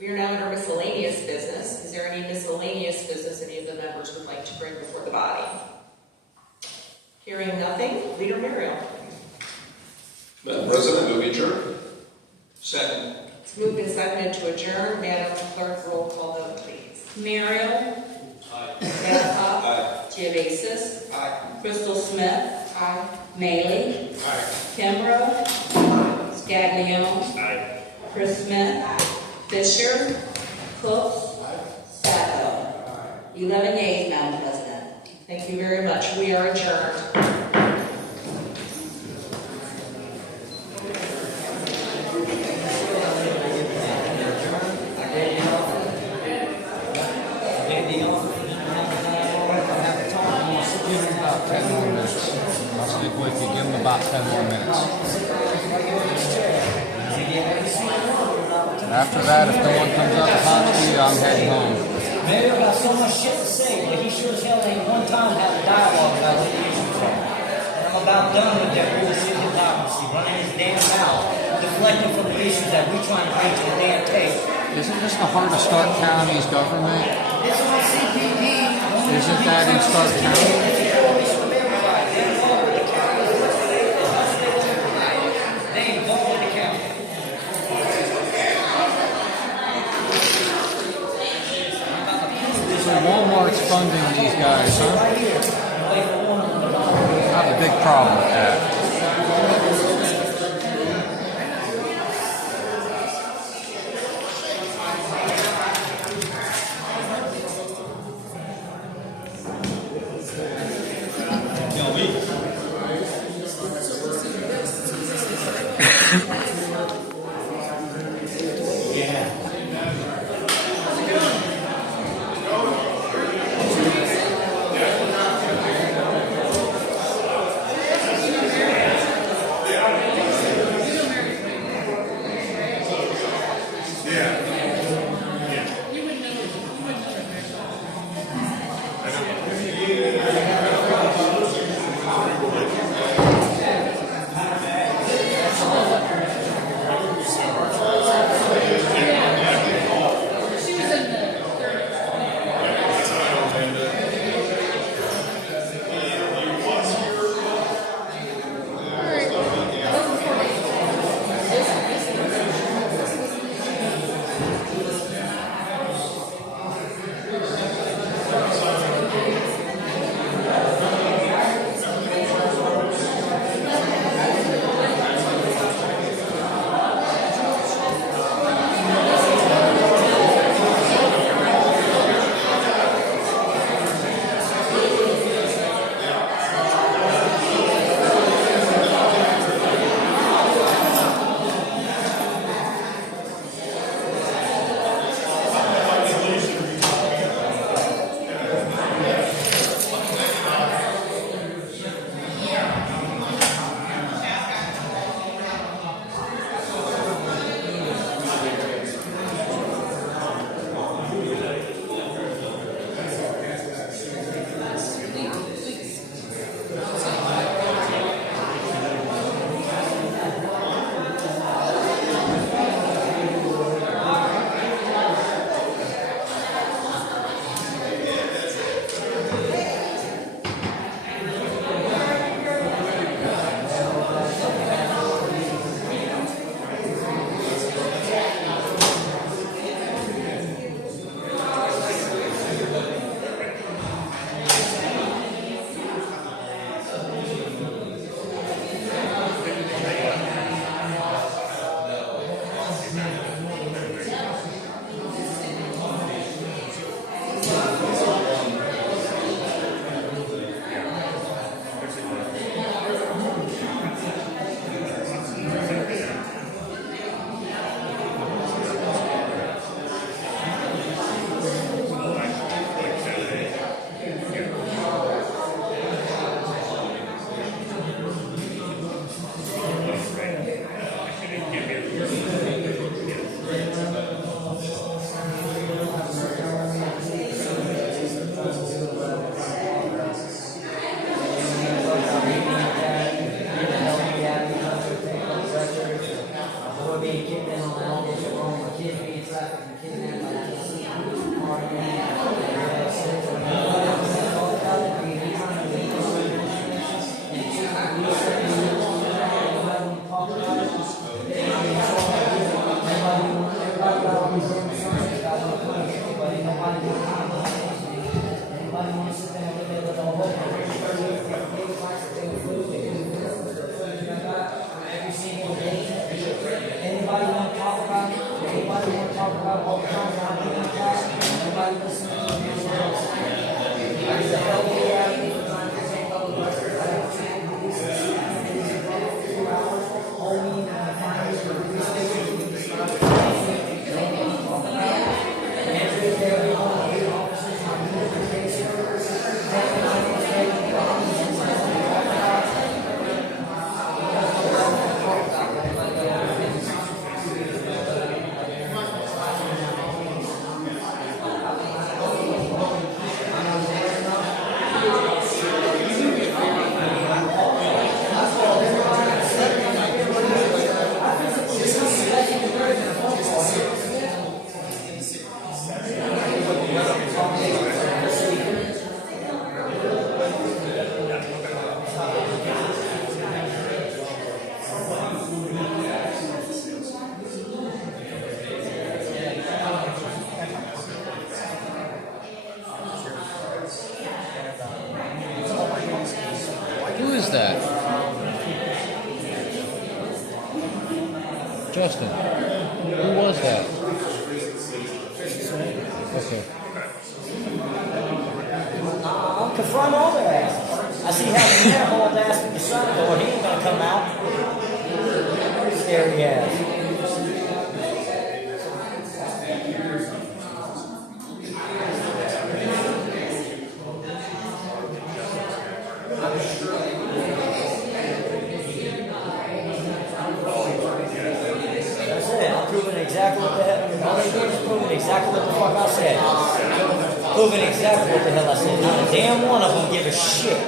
We are now under miscellaneous business. Is there any miscellaneous business any of the members would like to bring before the body? Hearing nothing, Leader Mario. Madam President, I move we adjourn. Second. It's moved and seconded to adjourn. Madam Clerk, roll call vote, please. Mayoral. Babcock. Geovasis. Crystal Smith. Maley. Kimbrough. Scaglione. Chris Smith. Fisher. Cooks. Sacco. 11 yeas, Madam President. Thank you very much. We are adjourned. We could give them about 10 more minutes. After that, if no one comes up and talks to you, I'm heading home. Mayor got so much shit to say, but he sure as hell ain't one time had a dialogue about what the issues are. And I'm about done with that bullshit hypocrisy, running his damn mouth, deflecting from the issues that we're trying to bring to the damn table. Isn't this the heart of Stark County's government? It's on CPD. Isn't that in Stark County? Walmart's funding these guys, huh? I have a big problem with that. Justin. Who was that? Okay. I'll confront all their asses. I see how the mayor hauled ass with the sun door. He ain't gonna come out. Scary ass. That's it. I'm proving exactly what the hell. All they did is proving exactly what the fuck I said. Proving exactly what the hell I said. Not a damn one of them give a shit.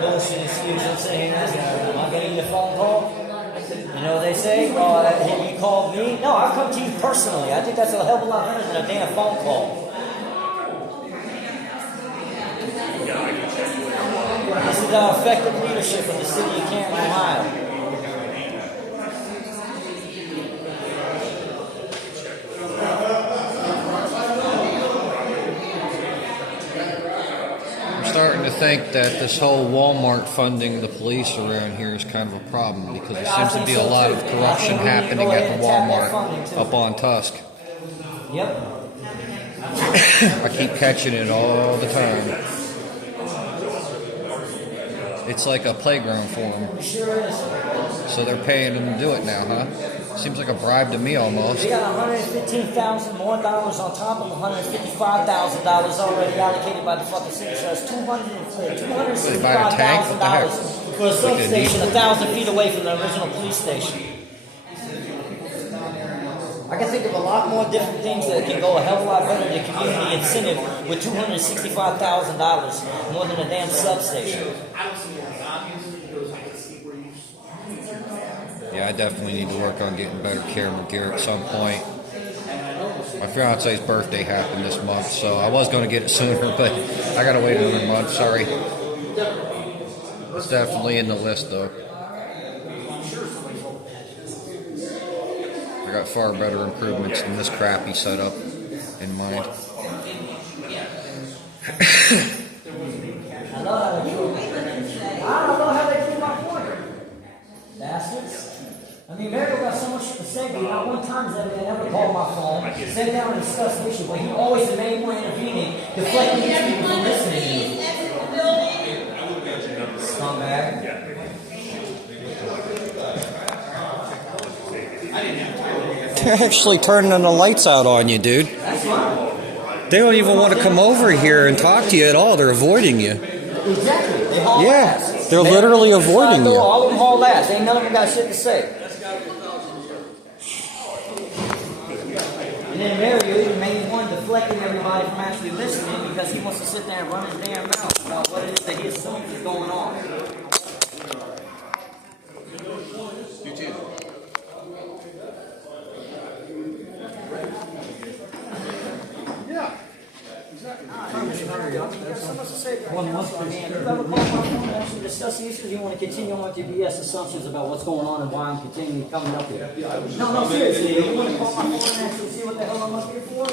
Bullshit excuses saying that. Am I getting a phone call? You know what they say? He called me. No, I'll come to you personally. I think that's a hell of a lot better than a damn phone call. This is our effective leadership of the city of Canton, Ohio. Starting to think that this whole Walmart funding the police around here is kind of a problem because there seems to be a lot of corruption happening at the Walmart up on Tusk. Yep. I keep catching it all the time. It's like a playground for them. Sure is. So they're paying them to do it now, huh? Seems like a bribe to me almost. We got $115,000 more dollars on top of $155,000 already allocated by the fucking city. So that's $265,000 for a substation 1,000 feet away from the original police station. I can think of a lot more different things that can go a hell of a lot better than community incentive with $265,000 more than a damn substation. Yeah, I definitely need to work on getting better care of gear at some point. My fiance's birthday happened this month, so I was going to get it sooner, but I got to wait another month, sorry. It's definitely in the list, though. I got far better improvements than this crappy setup in mind. I don't know how they prove my point. Bastards. I mean, Mayoral got so much shit to say, but not one time has they ever called my phone, sat down and discussed the issue, but he always the main one intervening, deflecting these people from listening to you. Scumbag. They're actually turning the lights out on you, dude. That's fine. They don't even want to come over here and talk to you at all. They're avoiding you. Exactly. They haul ass. They're literally avoiding you. All of them haul ass. Ain't none of them got shit to say. And then Mayoral, the main one, deflecting everybody from actually listening because he wants to sit there and run his damn mouth about what it is that he assumes is going on. You too. Yeah. One month for me. You ever call my phone and actually discuss the issues? You want to continue on with your BS assumptions about what's going on and why I'm continuing coming up here? No, seriously. You want to call my phone and actually see what the hell I'm up here for?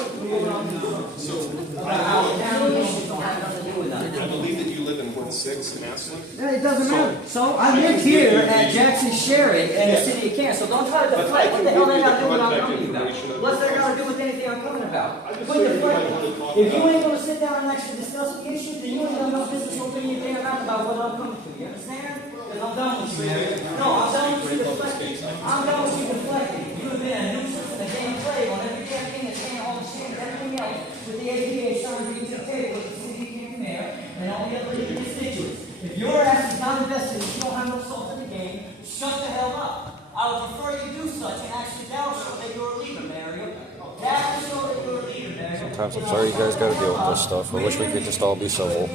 I believe that you live in Ward 6 in Aslan. Yeah, it doesn't matter. So I live here at Jackson Sherry in the city of Canton. So don't try to deflect. What the hell that got to do with what I'm coming about? What's that got to do with anything I'm coming about? Quit deflecting. If you ain't going to sit down and actually discuss the issue, then you ain't got no business opening your damn mouth about what I'm coming to. You understand? Because I'm done with you, man. No, I'm done with you deflecting. I'm done with you deflecting. You have been a nuisance and a damn slave on every damn thing that's saying all the shit and everything else with the ADA trying to bring to the table with the city Canton mayor and all the other constituents. If your ass is not invested, if you don't have no salt in the game, shut the hell up. I would prefer you do such and actually that'll show that you're a leader, Mario. That'll show that you're a leader, Mario. Sometimes I'm sorry you guys got to deal with this stuff. I wish we could just all be civil.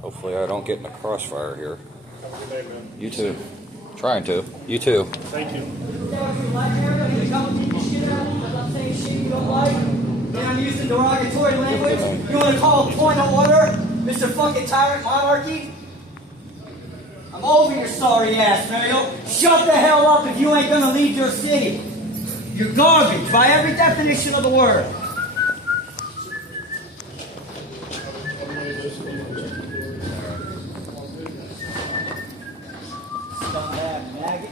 Hopefully I don't don't get in a crossfire here. Have a good day, man. You too. Trying to. You too. Thank you. Then I'm using derogatory language. You want to call a point of order, Mr. Fucking Tyrant Monarchy? I'm over your sorry ass, Mayoral. Shut the hell up if you ain't gonna leave your city. You're garbage by every definition of the word. Scumbag maggot.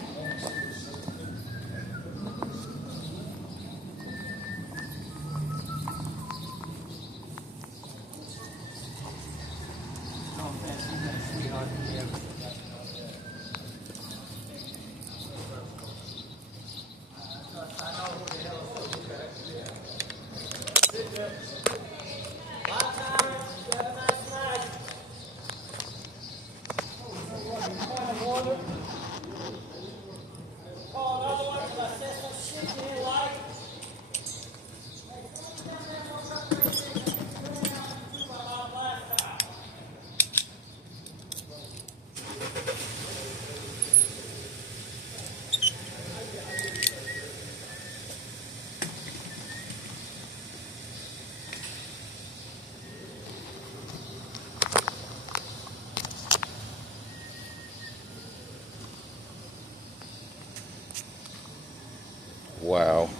Wow.